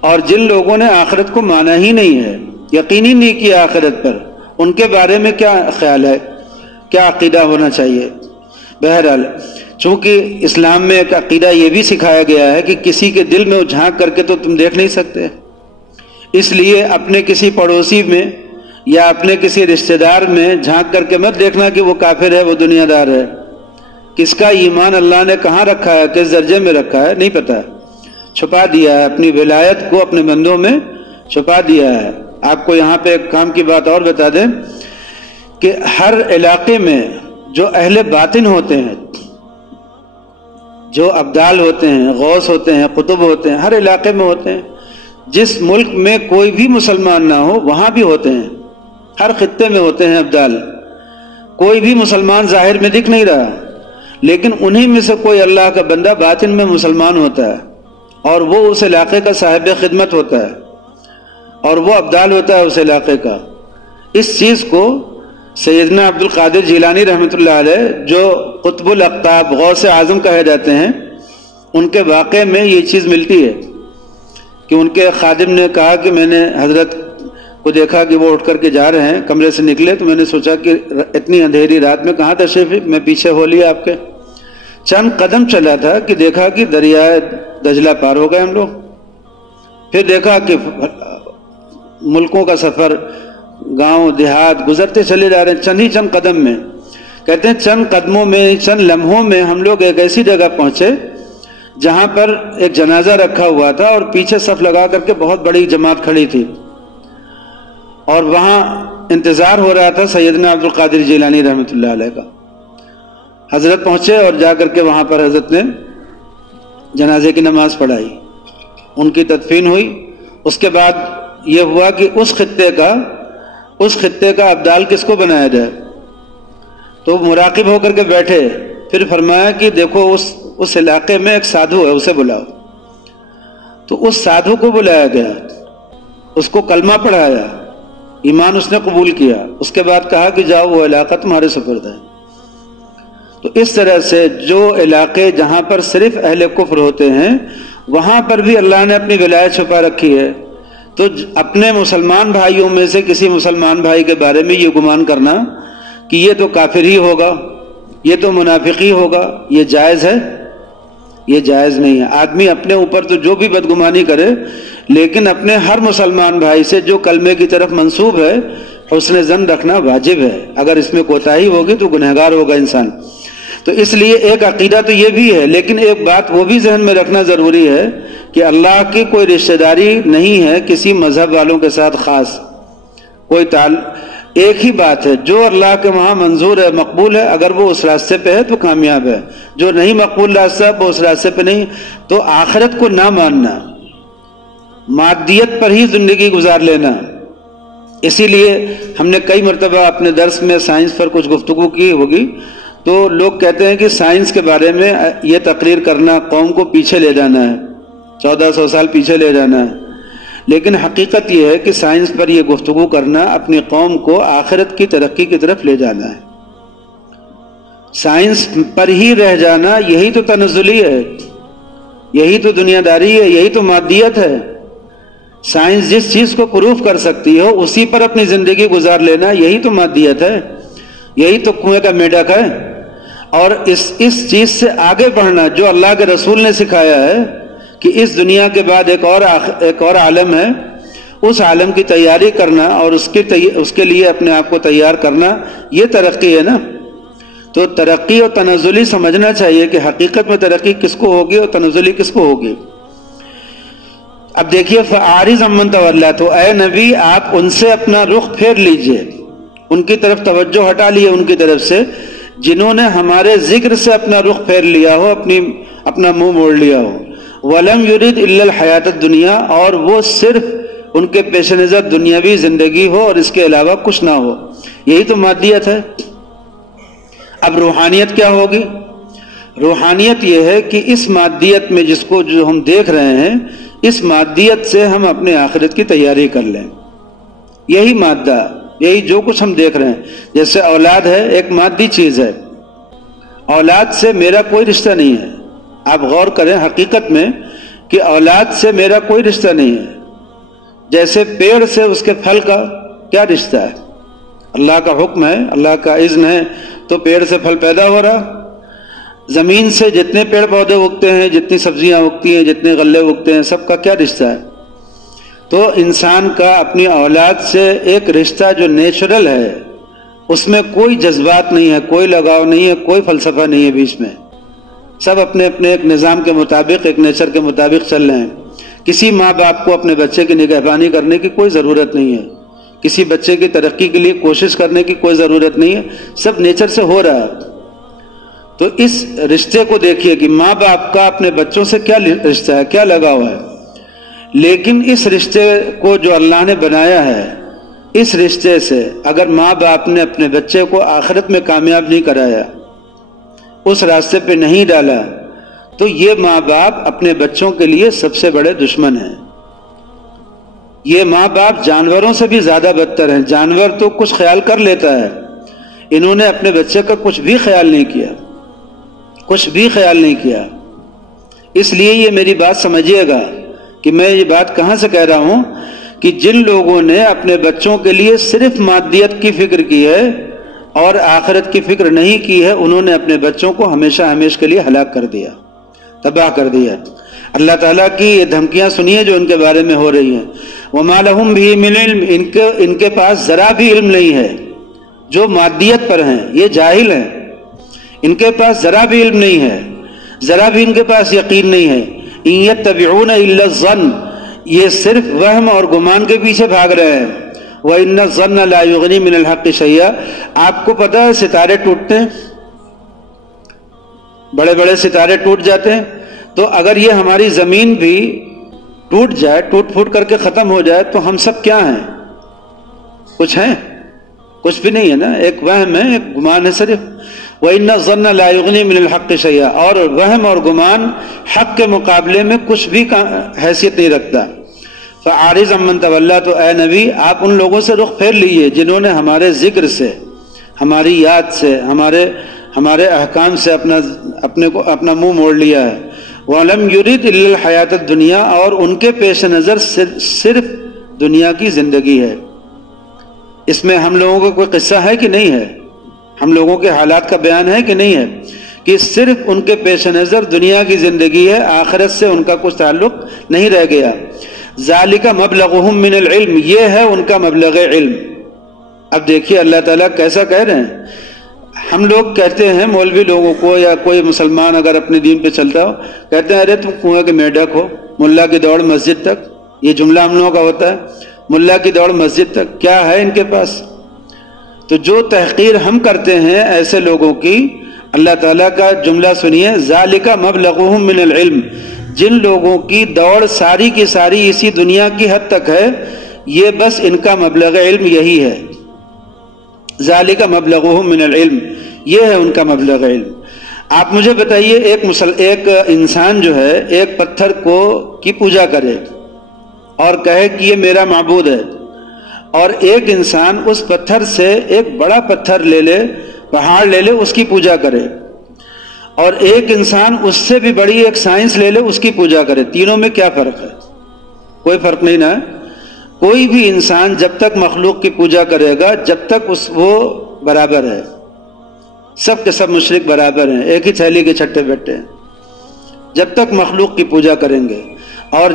اور جن لوگوں نے آخرت کو مانا ہی نہیں ہے، یقین ہی نہیں کیا آخرت پر، ان کے بارے میں کیا خیال ہے، کیا عقیدہ ہونا چاہیے؟ بہرحال چونکہ اسلام میں ایک عقیدہ یہ بھی سکھایا گیا ہے کہ کسی کے دل میں جھانک کر کے تو تم دیکھ نہیں سکتے، اس لیے اپنے کسی پڑوسی میں یا اپنے کسی رشتہ دار میں جھانک کر کے مت دیکھنا کہ وہ کافر ہے، وہ دنیا دار ہے۔ کس کا ایمان اللہ نے کہاں رکھا ہے، کس درجے میں رکھا ہے، نہیں پتہ، چھپا دیا ہے، اپنی ولایت کو اپنے بندوں میں چھپا دیا ہے۔ آپ کو یہاں پہ ایک کام کی بات اور بتا دیں کہ ہر علاقے میں جو اہل باطن ہوتے ہیں، جو ابدال ہوتے ہیں، غوث ہوتے ہیں، قطب ہوتے ہیں، ہر علاقے میں ہوتے ہیں۔ جس ملک میں کوئی بھی مسلمان نہ ہو وہاں بھی ہوتے ہیں، ہر خطے میں ہوتے ہیں ابدال۔ کوئی بھی مسلمان ظاہر میں دکھ نہیں رہا، لیکن انہی میں سے کوئی اللہ کا بندہ باطن میں مسلمان ہوتا ہے، اور وہ اس علاقے کا صاحب خدمت ہوتا ہے، اور وہ ابدال ہوتا ہے اس علاقے کا۔ اس چیز کو سیدنا عبد القادر جیلانی رحمۃ اللہ علیہ، جو قطب الاقطاب غوث اعظم کہے جاتے ہیں، ان کے واقعے میں یہ چیز ملتی ہے کہ ان کے خادم نے کہا کہ میں نے حضرت کو دیکھا کہ وہ اٹھ کر کے جا رہے ہیں، کمرے سے نکلے تو میں نے سوچا کہ اتنی اندھیری رات میں کہاں تشریف، میں پیچھے ہو لیا آپ کے۔ چند قدم چلا تھا کہ دیکھا کہ دریائے دجلہ پار ہو گئے ہم لوگ، پھر دیکھا کہ ملکوں کا سفر، گاؤں دیہات گزرتے چلے جا رہے ہیں چند قدم میں۔ کہتے ہیں چند قدموں میں، چند لمحوں میں ہم لوگ ایک ایسی جگہ پہنچے جہاں پر ایک جنازہ رکھا ہوا تھا اور پیچھے صف لگا کر کے بہت بڑی جماعت کھڑی تھی، اور وہاں انتظار ہو رہا تھا سیدنا عبد القادر جیلانی رحمۃ اللہ علیہ کا۔ حضرت پہنچے اور جا کر کے وہاں پر حضرت نے جنازے کی نماز پڑھائی، ان کی تدفین ہوئی۔ اس کے بعد یہ ہوا کہ اس خطے کا ابدال کس کو بنایا جائے، تو مراقب ہو کر کے بیٹھے، پھر فرمایا کہ دیکھو اس علاقے میں ایک سادھو ہے، اسے بلاؤ۔ تو اس سادھو کو بلایا گیا، اس کو کلمہ پڑھایا، ایمان اس نے قبول کیا، اس کے بعد کہا کہ جاؤ وہ علاقہ تمہارے سپرد ہے۔ تو اس طرح سے جو علاقے جہاں پر صرف اہل کفر ہوتے ہیں وہاں پر بھی اللہ نے اپنی ولایت چھپا رکھی ہے۔ تو اپنے مسلمان بھائیوں میں سے کسی مسلمان بھائی کے بارے میں یہ گمان کرنا کہ یہ تو کافر ہی ہوگا، یہ تو منافقی ہوگا، یہ جائز ہے؟ یہ جائز نہیں ہے۔ آدمی اپنے اوپر تو جو بھی بدگمانی کرے، لیکن اپنے ہر مسلمان بھائی سے جو کلمے کی طرف منسوب ہے حسن ظن رکھنا واجب ہے۔ اگر اس میں کوتاہی ہوگی تو گنہگار ہوگا انسان۔ تو اس لیے ایک عقیدہ تو یہ بھی ہے، لیکن ایک بات وہ بھی ذہن میں رکھنا ضروری ہے کہ اللہ کی کوئی رشتہ داری نہیں ہے کسی مذہب والوں کے ساتھ خاص، کوئی ایک ہی بات ہے، جو اللہ کے وہاں منظور ہے، مقبول ہے، اگر وہ اس راستے پہ ہے تو کامیاب ہے، جو نہیں مقبول راستہ وہ اس راستے پہ نہیں۔ تو آخرت کو نہ ماننا، مادیت پر ہی زندگی گزار لینا۔ اسی لیے ہم نے کئی مرتبہ اپنے درس میں سائنس پر کچھ گفتگو کی ہوگی، تو لوگ کہتے ہیں کہ سائنس کے بارے میں یہ تقریر کرنا قوم کو پیچھے لے جانا ہے، 1400 سال پیچھے لے جانا ہے، لیکن حقیقت یہ ہے کہ سائنس پر یہ گفتگو کرنا اپنی قوم کو آخرت کی ترقی کی طرف لے جانا ہے۔ سائنس پر ہی رہ جانا یہی تو تنزلی ہے، یہی تو دنیا داری ہے، یہی تو مادیت ہے۔ سائنس جس چیز کو پروف کر سکتی ہو اسی پر اپنی زندگی گزار لینا یہی تو مادیت ہے، یہی تو کنویں کا میڈک ہے۔ اور اس چیز سے آگے بڑھنا جو اللہ کے رسول نے سکھایا ہے کہ اس دنیا کے بعد ایک اور عالم ہے، اس عالم کی تیاری کرنا اور اس کے لیے اپنے آپ کو تیار کرنا، یہ ترقی ہے نا۔ تو ترقی اور تنزلی سمجھنا چاہیے کہ حقیقت میں ترقی کس کو ہوگی اور تنزلی کس کو ہوگی۔ اب دیکھیے فَأَعْرِضْ عَمَّنْ تَوَلَّىٰ، تو اے نبی آپ ان سے اپنا رخ پھیر لیجئے، ان کی طرف توجہ ہٹا لیے، ان کی طرف سے جنہوں نے ہمارے ذکر سے اپنا رخ پھیر لیا ہو، اپنا منہ موڑ لیا ہو۔ وَلَمْ يُرِدْ إِلَّا الْحَيَاةَ الدُّنْيَا، اور وہ صرف ان کے پیش نظر دنیاوی زندگی ہو اور اس کے علاوہ کچھ نہ ہو، یہی تو مادیت ہے۔ اب روحانیت کیا ہوگی؟ روحانیت یہ ہے کہ اس مادیت میں جو ہم دیکھ رہے ہیں، اس مادیت سے ہم اپنے آخرت کی تیاری کر لیں۔ یہی مادہ، یہی جو کچھ ہم دیکھ رہے ہیں، جیسے اولاد ہے ایک مادی چیز ہے، اولاد سے میرا کوئی رشتہ نہیں ہے۔ آپ غور کریں حقیقت میں کہ اولاد سے میرا کوئی رشتہ نہیں ہے، جیسے پیڑ سے اس کے پھل کا کیا رشتہ ہے؟ اللہ کا حکم ہے، اللہ کا اذن ہے تو پیڑ سے پھل پیدا ہو رہا۔ زمین سے جتنے پیڑ پودے اگتے ہیں، جتنی سبزیاں اگتی ہیں، جتنے غلے اگتے ہیں، سب کا کیا رشتہ ہے؟ تو انسان کا اپنی اولاد سے ایک رشتہ جو نیچرل ہے، اس میں کوئی جذبات نہیں ہے، کوئی لگاؤ نہیں ہے، کوئی فلسفہ نہیں ہے بیچ میں، سب اپنے اپنے ایک نظام کے مطابق، ایک نیچر کے مطابق چل رہے ہیں۔ کسی ماں باپ کو اپنے بچے کی نگہبانی کرنے کی کوئی ضرورت نہیں ہے، کسی بچے کی ترقی کے لیے کوشش کرنے کی کوئی ضرورت نہیں ہے، سب نیچر سے ہو رہا ہے۔ تو اس رشتے کو دیکھیے کہ ماں باپ کا اپنے بچوں سے کیا رشتہ ہے، کیا لگاؤ ہے، لیکن اس رشتے کو جو اللہ نے بنایا ہے، اس رشتے سے اگر ماں باپ نے اپنے بچے کو آخرت میں کامیاب نہیں کرایا، اس راستے پہ نہیں ڈالا، تو یہ ماں باپ اپنے بچوں کے لیے سب سے بڑے دشمن ہیں۔ یہ ماں باپ جانوروں سے بھی زیادہ بدتر ہیں۔ جانور تو کچھ خیال کر لیتا ہے، انہوں نے اپنے بچے کا کچھ بھی خیال نہیں کیا، کچھ بھی خیال نہیں کیا۔ اس لیے یہ میری بات سمجھیے گا کہ میں یہ بات کہاں سے کہہ رہا ہوں کہ جن لوگوں نے اپنے بچوں کے لیے صرف مادیت کی فکر کی ہے اور آخرت کی فکر نہیں کی ہے، انہوں نے اپنے بچوں کو ہمیشہ ہمیشہ کے لیے ہلاک کر دیا، تباہ کر دیا۔ اللہ تعالیٰ کی یہ دھمکیاں سنیے جو ان کے بارے میں ہو رہی ہیں۔ وَمَا لَهُمْ بِهِ مِنْ عِلْمٍ، ان کے پاس ذرا بھی علم نہیں ہے، جو مادیت پر ہیں یہ جاہل ہیں، ان کے پاس ذرا بھی علم نہیں ہے۔ ذرا بھی ان کے پاس یقین نہیں ہے. ان یتبعون الا الظن، یہ صرف وہم اور گمان کے پیچھے بھاگ رہے ہیں. وان الظن لا یغنی من الحق شیئا، آپ کو پتہ ہے ستارے ٹوٹتے ہیں، بڑے بڑے ستارے ٹوٹ جاتے ہیں، تو اگر یہ ہماری زمین بھی ٹوٹ جائے، ٹوٹ پھوٹ کر کے ختم ہو جائے، تو ہم سب کیا ہیں؟ کچھ ہیں؟ کچھ بھی نہیں ہے نا، ایک وہم ہے، ایک گمان ہے صرف. وَإِنَّ الظَّنَّ لَا يُغْنِي مِنَ الْحَقِّ شَيْئًا، اور وہم اور گمان حق کے مقابلے میں کچھ بھی حیثیت نہیں رکھتا. فَأَعْرِضْ عَمَّنْ تَوَلَّىٰ، تو اے نبی آپ ان لوگوں سے رخ پھیر لیجئے جنہوں نے ہمارے ذکر سے، ہماری یاد سے، ہمارے احکام سے اپنا منہ موڑ لیا ہے. وَلَمْ يُرِدْ إِلَّا الْحَيَاةَ الدُّنْيَا، اور ان کے پیش نظر صرف دنیا کی زندگی ہے. اس میں ہم لوگوں کا کوئی قصہ ہے کہ نہیں ہے؟ ہم لوگوں کے حالات کا بیان ہے کہ نہیں ہے؟ کہ صرف ان کے پیش نظر دنیا کی زندگی ہے، آخرت سے ان کا کچھ تعلق نہیں رہ گیا. ذالک مبلغہم من العلم، یہ ہے ان کا مبلغ علم. اب دیکھیے اللہ تعالیٰ کیسا کہہ رہے ہیں. ہم لوگ کہتے ہیں مولوی لوگوں کو، یا کوئی مسلمان اگر اپنے دین پہ چلتا ہو، کہتے ہیں ارے تم کنویں کے میڈک ہو، ملا کی دوڑ مسجد تک. یہ جملہ ہم لوگوں کا ہوتا ہے، ملا کی دوڑ مسجد تک. کیا ہے ان کے پاس؟ تو جو تحقیر ہم کرتے ہیں ایسے لوگوں کی، اللہ تعالیٰ کا جملہ سنیے، ذالک مبلغہم من العلم، جن لوگوں کی دوڑ ساری کی ساری اسی دنیا کی حد تک ہے، یہ بس ان کا مبلغ علم یہی ہے. ذالک مبلغہم من العلم، یہ ہے ان کا مبلغ علم. آپ مجھے بتائیے، ایک انسان جو ہے ایک پتھر کی پوجا کرے اور کہے کہ یہ میرا معبود ہے، اور ایک انسان اس پتھر سے ایک بڑا پتھر لے لے، پہاڑ لے لے، اس کی پوجا کرے، اور ایک انسان اس سے بھی بڑی ایک سائنس لے لے، اس کی پوجا کرے. تینوں میں کیا فرق ہے؟ کوئی فرق نہیں نا. کوئی بھی انسان جب تک مخلوق کی پوجا کرے گا، جب تک وہ برابر ہے. سب کے سب مشرک برابر ہیں، ایک ہی تھیلی کے چھٹے بیٹھے ہیں جب تک مخلوق کی پوجا کریں گے. اور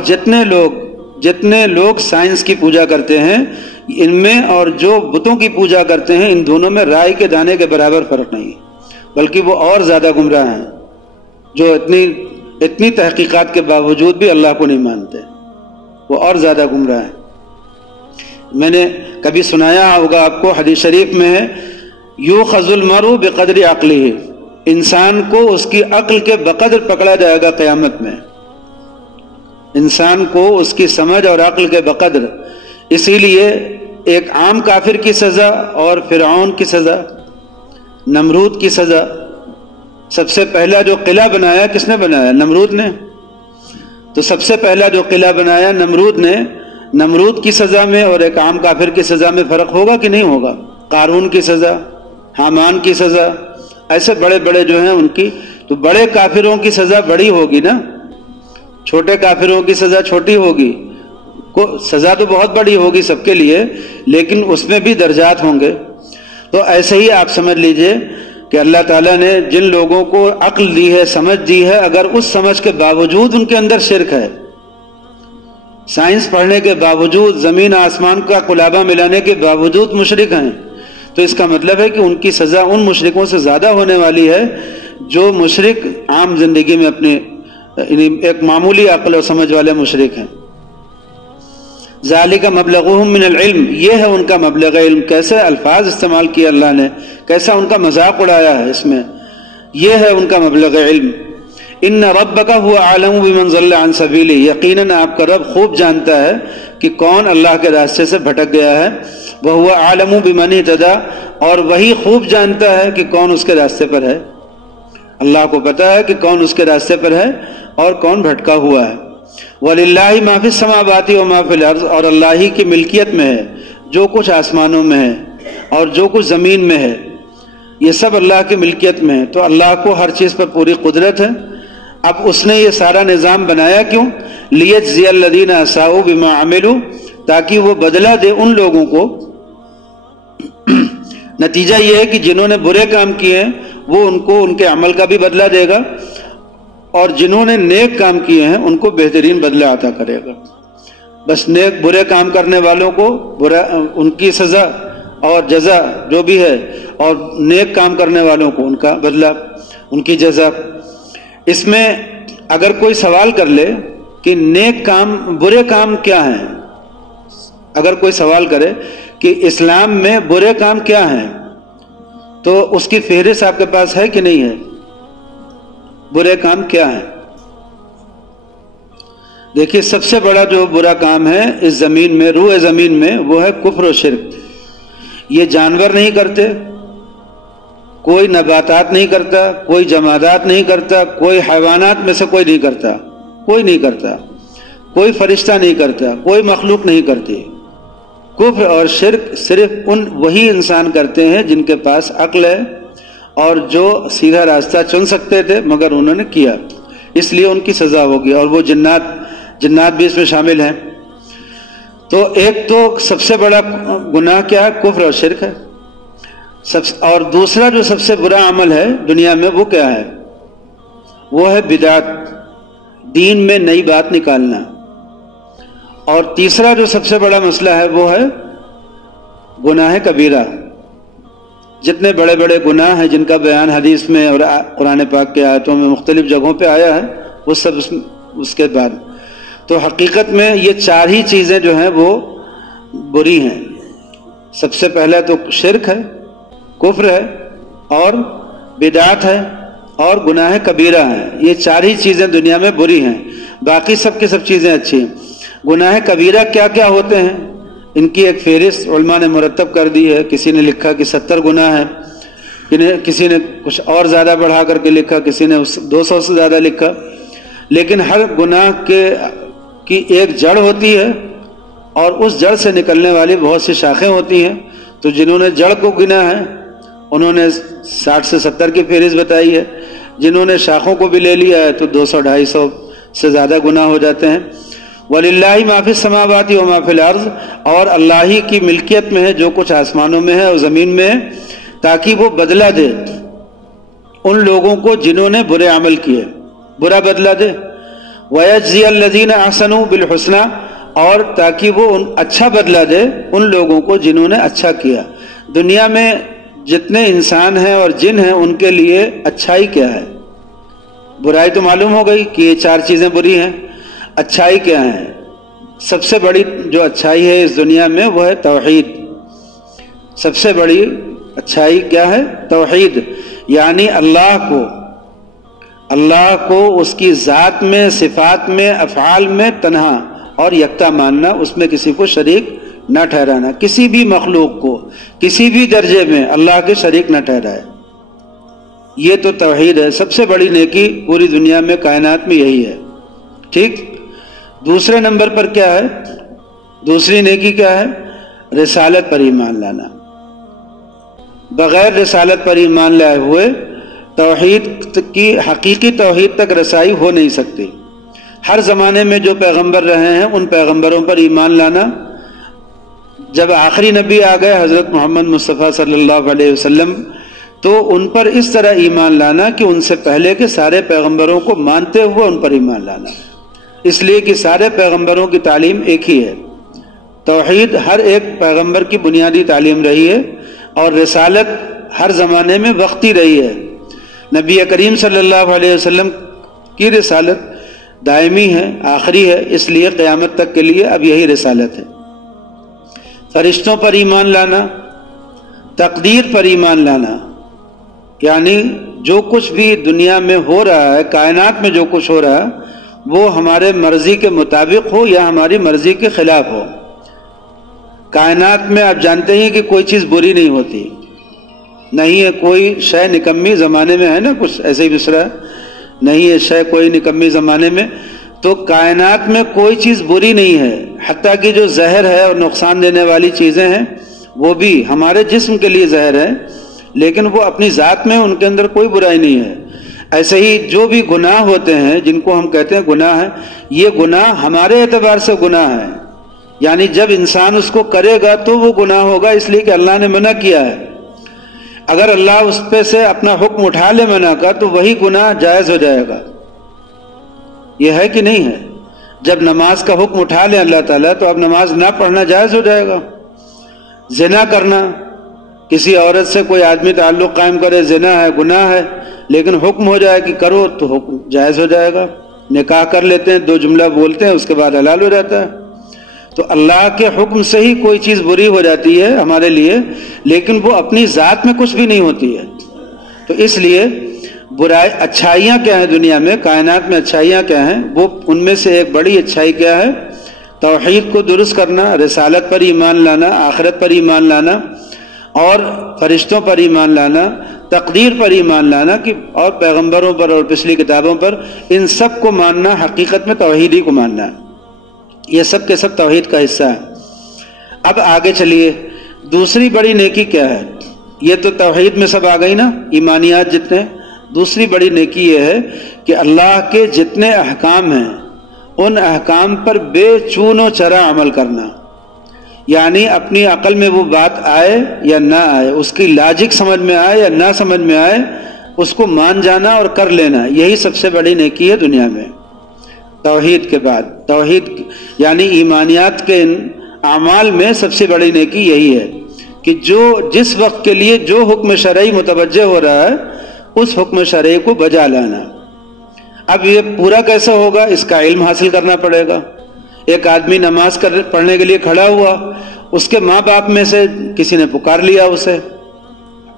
جتنے لوگ سائنس کی پوجا کرتے ہیں، ان میں اور جو بتوں کی پوجا کرتے ہیں، ان دونوں میں رائے کے دانے کے برابر فرق نہیں، بلکہ وہ اور زیادہ گمراہ ہیں، جو اتنی تحقیقات کے باوجود بھی اللہ کو نہیں مانتے. وہ اور زیادہ گمراہ ہیں. میں نے کبھی سنایا ہوگا آپ کو، حدیث شریف میں ہے، یؤخذ المرء بقدر عقلہ، انسان کو اس کی عقل کے بقدر پکڑا جائے گا قیامت میں. انسان کو اس کی سمجھ اور عقل کے بقدر. اسی لیے ایک عام کافر کی سزا اور فرعون کی سزا، نمرود کی سزا. سب سے پہلا جو قلعہ بنایا کس نے بنایا؟ نمرود نے. تو سب سے پہلا جو قلعہ بنایا نمرود نے. نمرود کی سزا میں اور ایک عام کافر کی سزا میں فرق ہوگا کہ نہیں ہوگا؟ قارون کی سزا، حامان کی سزا، ایسے بڑے بڑے جو ہیں ان کی. تو بڑے کافروں کی سزا بڑی ہوگی نا، چھوٹے کافروں کی سزا چھوٹی ہوگی. سزا تو بہت بڑی ہوگی سب کے لیے، لیکن اس میں بھی درجات ہوں گے. تو ایسے ہی آپ سمجھ لیجئے کہ اللہ تعالیٰ نے جن لوگوں کو عقل دی ہے، سمجھ دی ہے، اگر اس سمجھ کے باوجود ان کے اندر شرک ہے، سائنس پڑھنے کے باوجود، زمین آسمان کا قلابہ ملانے کے باوجود مشرک ہیں، تو اس کا مطلب ہے کہ ان کی سزا ان مشرکوں سے زیادہ ہونے والی ہے جو مشرک عام زندگی میں اپنے ایک معمولی عقل و سمجھ والے مشرک ہیں. ذالک مبلغہم من العلم، یہ ہے ان کا مبلغ علم. کیسے الفاظ استعمال کیے اللہ نے، کیسا ان کا مذاق اڑایا ہے اس میں. یہ ہے ان کا مبلغ علم. ان ربک هو اعلم بمن ضل عن سبیلہ، یقیناً آپ کا رب خوب جانتا ہے کہ کون اللہ کے راستے سے بھٹک گیا ہے. وهو اعلم بمن اهتدى، اور وہی خوب جانتا ہے کہ کون اس کے راستے پر ہے. اللہ کو پتا ہے کہ کون اس کے راستے پر ہے اور کون بھٹکا ہوا ہے. وَلِلَّهِ مَا فِي السَّمَاوَاتِ وَمَا فِي الْأَرْضِ، اور اللہ ہی کی ملکیت میں ہے جو کچھ آسمانوں میں ہے اور جو کچھ زمین میں ہے، یہ سب اللہ کی ملکیت میں ہے. تو اللہ کو ہر چیز پر پوری قدرت ہے. اب اس نے یہ سارا نظام بنایا کیوں؟ لِيَجْزِيَ الَّذِينَ أَسَاءُوا بِمَا عَمِلُوا، تاکہ وہ بدلہ دے ان لوگوں کو. نتیجہ یہ ہے کہ جنہوں نے برے کام کیے ہیں وہ ان کو ان کے عمل کا بھی بدلہ دے گا، اور جنہوں نے نیک کام کیے ہیں ان کو بہترین بدلہ عطا کرے گا. بس برے کام کرنے والوں کو ان کی سزا اور جزا جو بھی ہے، اور نیک کام کرنے والوں کو ان کا بدلہ، ان کی جزا. اس میں اگر کوئی سوال کر لے کہ نیک کام برے کام کیا ہیں، اگر کوئی سوال کرے کہ اسلام میں برے کام کیا ہیں، تو اس کی فہرست آپ کے پاس ہے کہ نہیں ہے؟ برے کام کیا ہیں؟ دیکھیے سب سے بڑا جو برا کام ہے اس زمین میں، روح زمین میں، وہ ہے کفر و شرک۔ یہ جانور نہیں کرتے، کوئی نباتات نہیں کرتا، کوئی جمادات نہیں کرتا، کوئی حیوانات میں سے کوئی نہیں کرتا، کوئی نہیں کرتا، کوئی فرشتہ نہیں کرتا، کوئی مخلوق نہیں کرتی۔ کفر اور شرک صرف وہی انسان کرتے ہیں جن کے پاس عقل ہے اور جو سیدھا راستہ چن سکتے تھے مگر انہوں نے کیا، اس لیے ان کی سزا ہوگی، اور وہ جنات بھی اس میں شامل ہیں۔ تو ایک تو سب سے بڑا گناہ کیا ہے؟ کفر اور شرک ہے۔ اور دوسرا جو سب سے برا عمل ہے دنیا میں وہ کیا ہے؟ وہ ہے بدعت، دین میں نئی بات نکالنا۔ اور تیسرا جو سب سے بڑا مسئلہ ہے وہ ہے گناہ کبیرہ۔ جتنے بڑے بڑے گناہ ہیں جن کا بیان حدیث میں اور قرآن پاک کے آیتوں میں مختلف جگہوں پہ آیا ہے، وہ سب اس کے بعد۔ تو حقیقت میں یہ چار ہی چیزیں جو ہیں وہ بری ہیں۔ سب سے پہلا تو شرک ہے، کفر ہے، اور بدعت ہے، اور گناہ کبیرہ ہے۔ یہ چار ہی چیزیں دنیا میں بری ہیں، باقی سب کی سب چیزیں اچھی ہیں۔ گناہ کبیرہ کیا کیا ہوتے ہیں؟ ان کی ایک فہرست علماء نے مرتب کر دی ہے۔ کسی نے لکھا کہ 70 گناہ ہیں، کسی نے کچھ اور زیادہ بڑھا کر کے لکھا، کسی نے 200 سے زیادہ لکھا۔ لیکن ہر گناہ کی ایک جڑ ہوتی ہے اور اس جڑ سے نکلنے والی بہت سی شاخیں ہوتی ہیں۔ تو جنہوں نے جڑ کو گنا ہے انہوں نے 60 سے 70 کی فہرست بتائی ہے، جنہوں نے شاخوں کو بھی لے لیا ہے تو 200-250 سے زیادہ گناہ ہو جاتے ہیں۔ وَلِلَّهِ مَا فِي السَّمَاوَاتِ وَمَا فِي الْأَرْضِ، اور اللہ ہی کی ملکیت میں ہے جو کچھ آسمانوں میں ہے اور زمین میں ہے، تاکہ وہ بدلہ دے ان لوگوں کو جنہوں نے برے عمل کیے، برا بدلہ دے۔ وَيَجْزِيَ الَّذِينَ أَحْسَنُوا بِالْحُسْنَى، اور تاکہ وہ اچھا بدلہ دے ان لوگوں کو جنہوں نے اچھا کیا۔ دنیا میں جتنے انسان ہیں اور جن ہیں ان کے لیے اچھائی کیا ہے؟ برائی تو معلوم ہو گئی کہ یہ چار چیزیں بری ہیں۔ اچھائی کیا ہے؟ سب سے بڑی جو اچھائی ہے اس دنیا میں وہ ہے توحید۔ سب سے بڑی اچھائی کیا ہے؟ توحید، یعنی اللہ کو اس کی ذات میں، صفات میں، افعال میں تنہا اور یکتا ماننا، اس میں کسی کو شریک نہ ٹھہرانا، کسی بھی مخلوق کو کسی بھی درجے میں اللہ کے شریک نہ ٹھہرائے۔ یہ تو توحید ہے۔ سب سے بڑی نیکی پوری دنیا میں، کائنات میں یہی ہے، ٹھیک۔ دوسرے نمبر پر کیا ہے؟ دوسری نیکی کیا ہے؟ رسالت پر ایمان لانا۔ بغیر رسالت پر ایمان لائے ہوئے توحید کی حقیقی توحید تک رسائی ہو نہیں سکتی۔ ہر زمانے میں جو پیغمبر رہے ہیں ان پیغمبروں پر ایمان لانا۔ جب آخری نبی آ گئے حضرت محمد مصطفیٰ صلی اللہ علیہ وسلم، تو ان پر اس طرح ایمان لانا کہ ان سے پہلے کے سارے پیغمبروں کو مانتے ہوئے ان پر ایمان لانا، اس لیے کہ سارے پیغمبروں کی تعلیم ایک ہی ہے۔ توحید ہر ایک پیغمبر کی بنیادی تعلیم رہی ہے، اور رسالت ہر زمانے میں وقتی رہی ہے۔ نبی کریم صلی اللہ علیہ وسلم کی رسالت دائمی ہے، آخری ہے، اس لیے قیامت تک کے لیے اب یہی رسالت ہے۔ فرشتوں پر ایمان لانا، تقدیر پر ایمان لانا، یعنی جو کچھ بھی دنیا میں ہو رہا ہے، کائنات میں جو کچھ ہو رہا ہے، وہ ہمارے مرضی کے مطابق ہو یا ہماری مرضی کے خلاف ہو۔ کائنات میں آپ جانتے ہیں کہ کوئی چیز بری نہیں ہوتی، نہیں ہے کوئی شے نکمی، زمانے میں ہے نا کچھ ایسے ہی بسرا ہے، نہیں ہے شے کوئی نکمی زمانے میں۔ تو کائنات میں کوئی چیز بری نہیں ہے، حتیٰ کہ جو زہر ہے اور نقصان دینے والی چیزیں ہیں وہ بھی ہمارے جسم کے لیے زہر ہے، لیکن وہ اپنی ذات میں ان کے اندر کوئی برائی نہیں ہے۔ ایسے ہی جو بھی گناہ ہوتے ہیں جن کو ہم کہتے ہیں گناہ ہے، یہ گناہ ہمارے اعتبار سے گناہ ہے، یعنی جب انسان اس کو کرے گا تو وہ گناہ ہوگا، اس لیے کہ اللہ نے منع کیا ہے۔ اگر اللہ اس پہ سے اپنا حکم اٹھا لے منع کا تو وہی گناہ جائز ہو جائے گا۔ یہ ہے کہ نہیں ہے؟ جب نماز کا حکم اٹھا لے اللہ تعالیٰ تو اب نماز نہ پڑھنا جائز ہو جائے گا۔ زنا کرنا کسی عورت سے کوئی آدمی تعلق قائم کرے، زنا ہے، گناہ ہے، لیکن حکم ہو جائے کہ کرو تو حکم جائز ہو جائے گا. نکاح کر لیتے ہیں، 2 جملہ بولتے ہیں، اس کے بعد حلال ہو جاتا ہے. تو اللہ کے حکم سے ہی کوئی چیز بری ہو جاتی ہے ہمارے لیے، لیکن وہ اپنی ذات میں کچھ بھی نہیں ہوتی ہے. تو اس لیے برائی، اچھائیاں کیا ہیں دنیا میں، کائنات میں اچھائیاں کیا ہیں، وہ ان میں سے ایک بڑی اچھائی کیا ہے؟ توحید کو درست کرنا، رسالت پر ایمان لانا، آخرت پر ایمان لانا، اور فرشتوں پر ایمان لانا، تقدیر پر ایمان لانا، کہ اور پیغمبروں پر اور پچھلی کتابوں پر، ان سب کو ماننا حقیقت میں توحید ہی کو ماننا ہے. یہ سب کے سب توحید کا حصہ ہے. اب آگے چلیے، دوسری بڑی نیکی کیا ہے؟ یہ تو توحید میں سب آ گئی نا، ایمانیات جتنے. دوسری بڑی نیکی یہ ہے کہ اللہ کے جتنے احکام ہیں ان احکام پر بے چون و چرا عمل کرنا. یعنی اپنی عقل میں وہ بات آئے یا نہ آئے، اس کی لاجک سمجھ میں آئے یا نہ سمجھ میں آئے، اس کو مان جانا اور کر لینا. یہی سب سے بڑی نیکی ہے دنیا میں توحید کے بعد. توحید یعنی ایمانیات کے اعمال میں سب سے بڑی نیکی یہی ہے کہ جس وقت کے لیے جو حکم شرعی متوجہ ہو رہا ہے اس حکم شرعی کو بجا لانا. اب یہ پورا کیسے ہوگا؟ اس کا علم حاصل کرنا پڑے گا. ایک آدمی نماز پڑھنے کے لیے کھڑا ہوا، اس کے ماں باپ میں سے کسی نے پکار لیا اسے.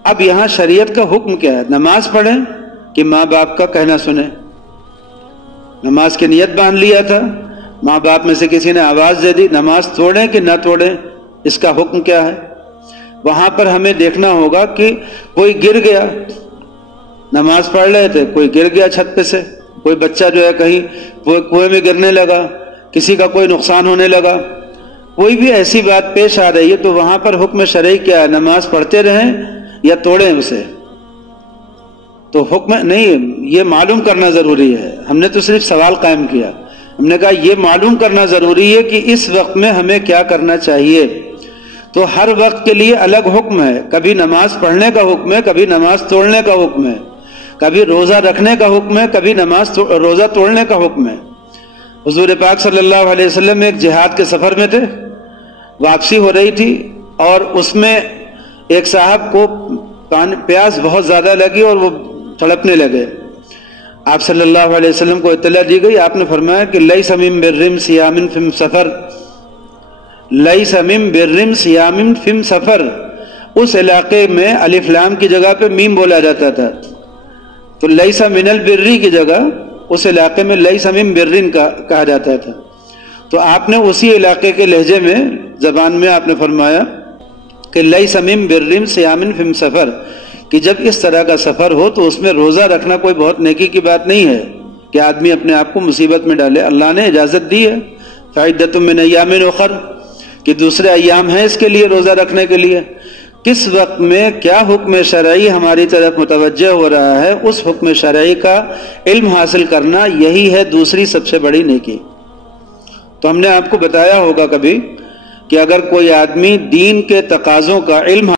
اب یہاں شریعت کا حکم کیا ہے؟ نماز پڑھیں کہ ماں باپ کا کہنا سنیں. نماز کی نیت باندھ لیا تھا، ماں باپ میں سے کسی نے آواز دے دی، نماز توڑیں کہ نہ توڑیں، اس کا حکم کیا ہے؟ وہاں پر ہمیں دیکھنا ہوگا کہ کوئی گر گیا، نماز پڑھ رہے تھے، کوئی گر گیا چھت پہ سے، کوئی بچہ جو ہے کہیں کنویں میں گرنے لگا، کسی کا کوئی نقصان ہونے لگا، کوئی بھی ایسی بات پیش آ رہی ہے تو وہاں پر حکم شرعی کیا ہے؟ نماز پڑھتے رہیں یا توڑیں اسے؟ تو حکم نہیں، یہ معلوم کرنا ضروری ہے. ہم نے تو صرف سوال قائم کیا، ہم نے کہا یہ معلوم کرنا ضروری ہے کہ اس وقت میں ہمیں کیا کرنا چاہیے. تو ہر وقت کے لیے الگ حکم ہے. کبھی نماز پڑھنے کا حکم ہے، کبھی نماز توڑنے کا حکم ہے، کبھی روزہ رکھنے کا حکم ہے، کبھی روزہ توڑنے کا حکم ہے. حضور پاک صلی اللہ علیہ وسلم ایک جہاد کے سفر میں تھے، واپسی ہو رہی تھی، اور اس میں ایک صاحب کو پیاس بہت زیادہ لگی اور وہ تڑپنے لگے. آپ صلی اللہ علیہ وسلم کو اطلاع دی گئی. آپ نے فرمایا کہ لیس من برم صیام فی سفر، لیس من برم صیام فی سفر. اس علاقے میں الف لام کی جگہ پہ میم بولا جاتا تھا، تو لیس من البری کی جگہ اس علاقے میں لیس من برن کہا جاتا تھا. تو آپ نے اسی علاقے کے لہجے میں، زبان میں آپ نے فرمایا کہ لیس من برم صیام فی سفر، کہ جب اس طرح کا سفر ہو تو اس میں روزہ رکھنا کوئی بہت نیکی کی بات نہیں ہے کہ آدمی اپنے آپ کو مصیبت میں ڈالے. اللہ نے اجازت دی ہے، فعدۃ من ایام اخر، کہ دوسرے ایام ہیں اس کے لیے روزہ رکھنے کے لیے. کس وقت میں کیا حکم شرعی ہماری طرف متوجہ ہو رہا ہے، اس حکم شرعی کا علم حاصل کرنا، یہی ہے دوسری سب سے بڑی نیکی. تو ہم نے آپ کو بتایا ہوگا کبھی کہ اگر کوئی آدمی دین کے تقاضوں کا علم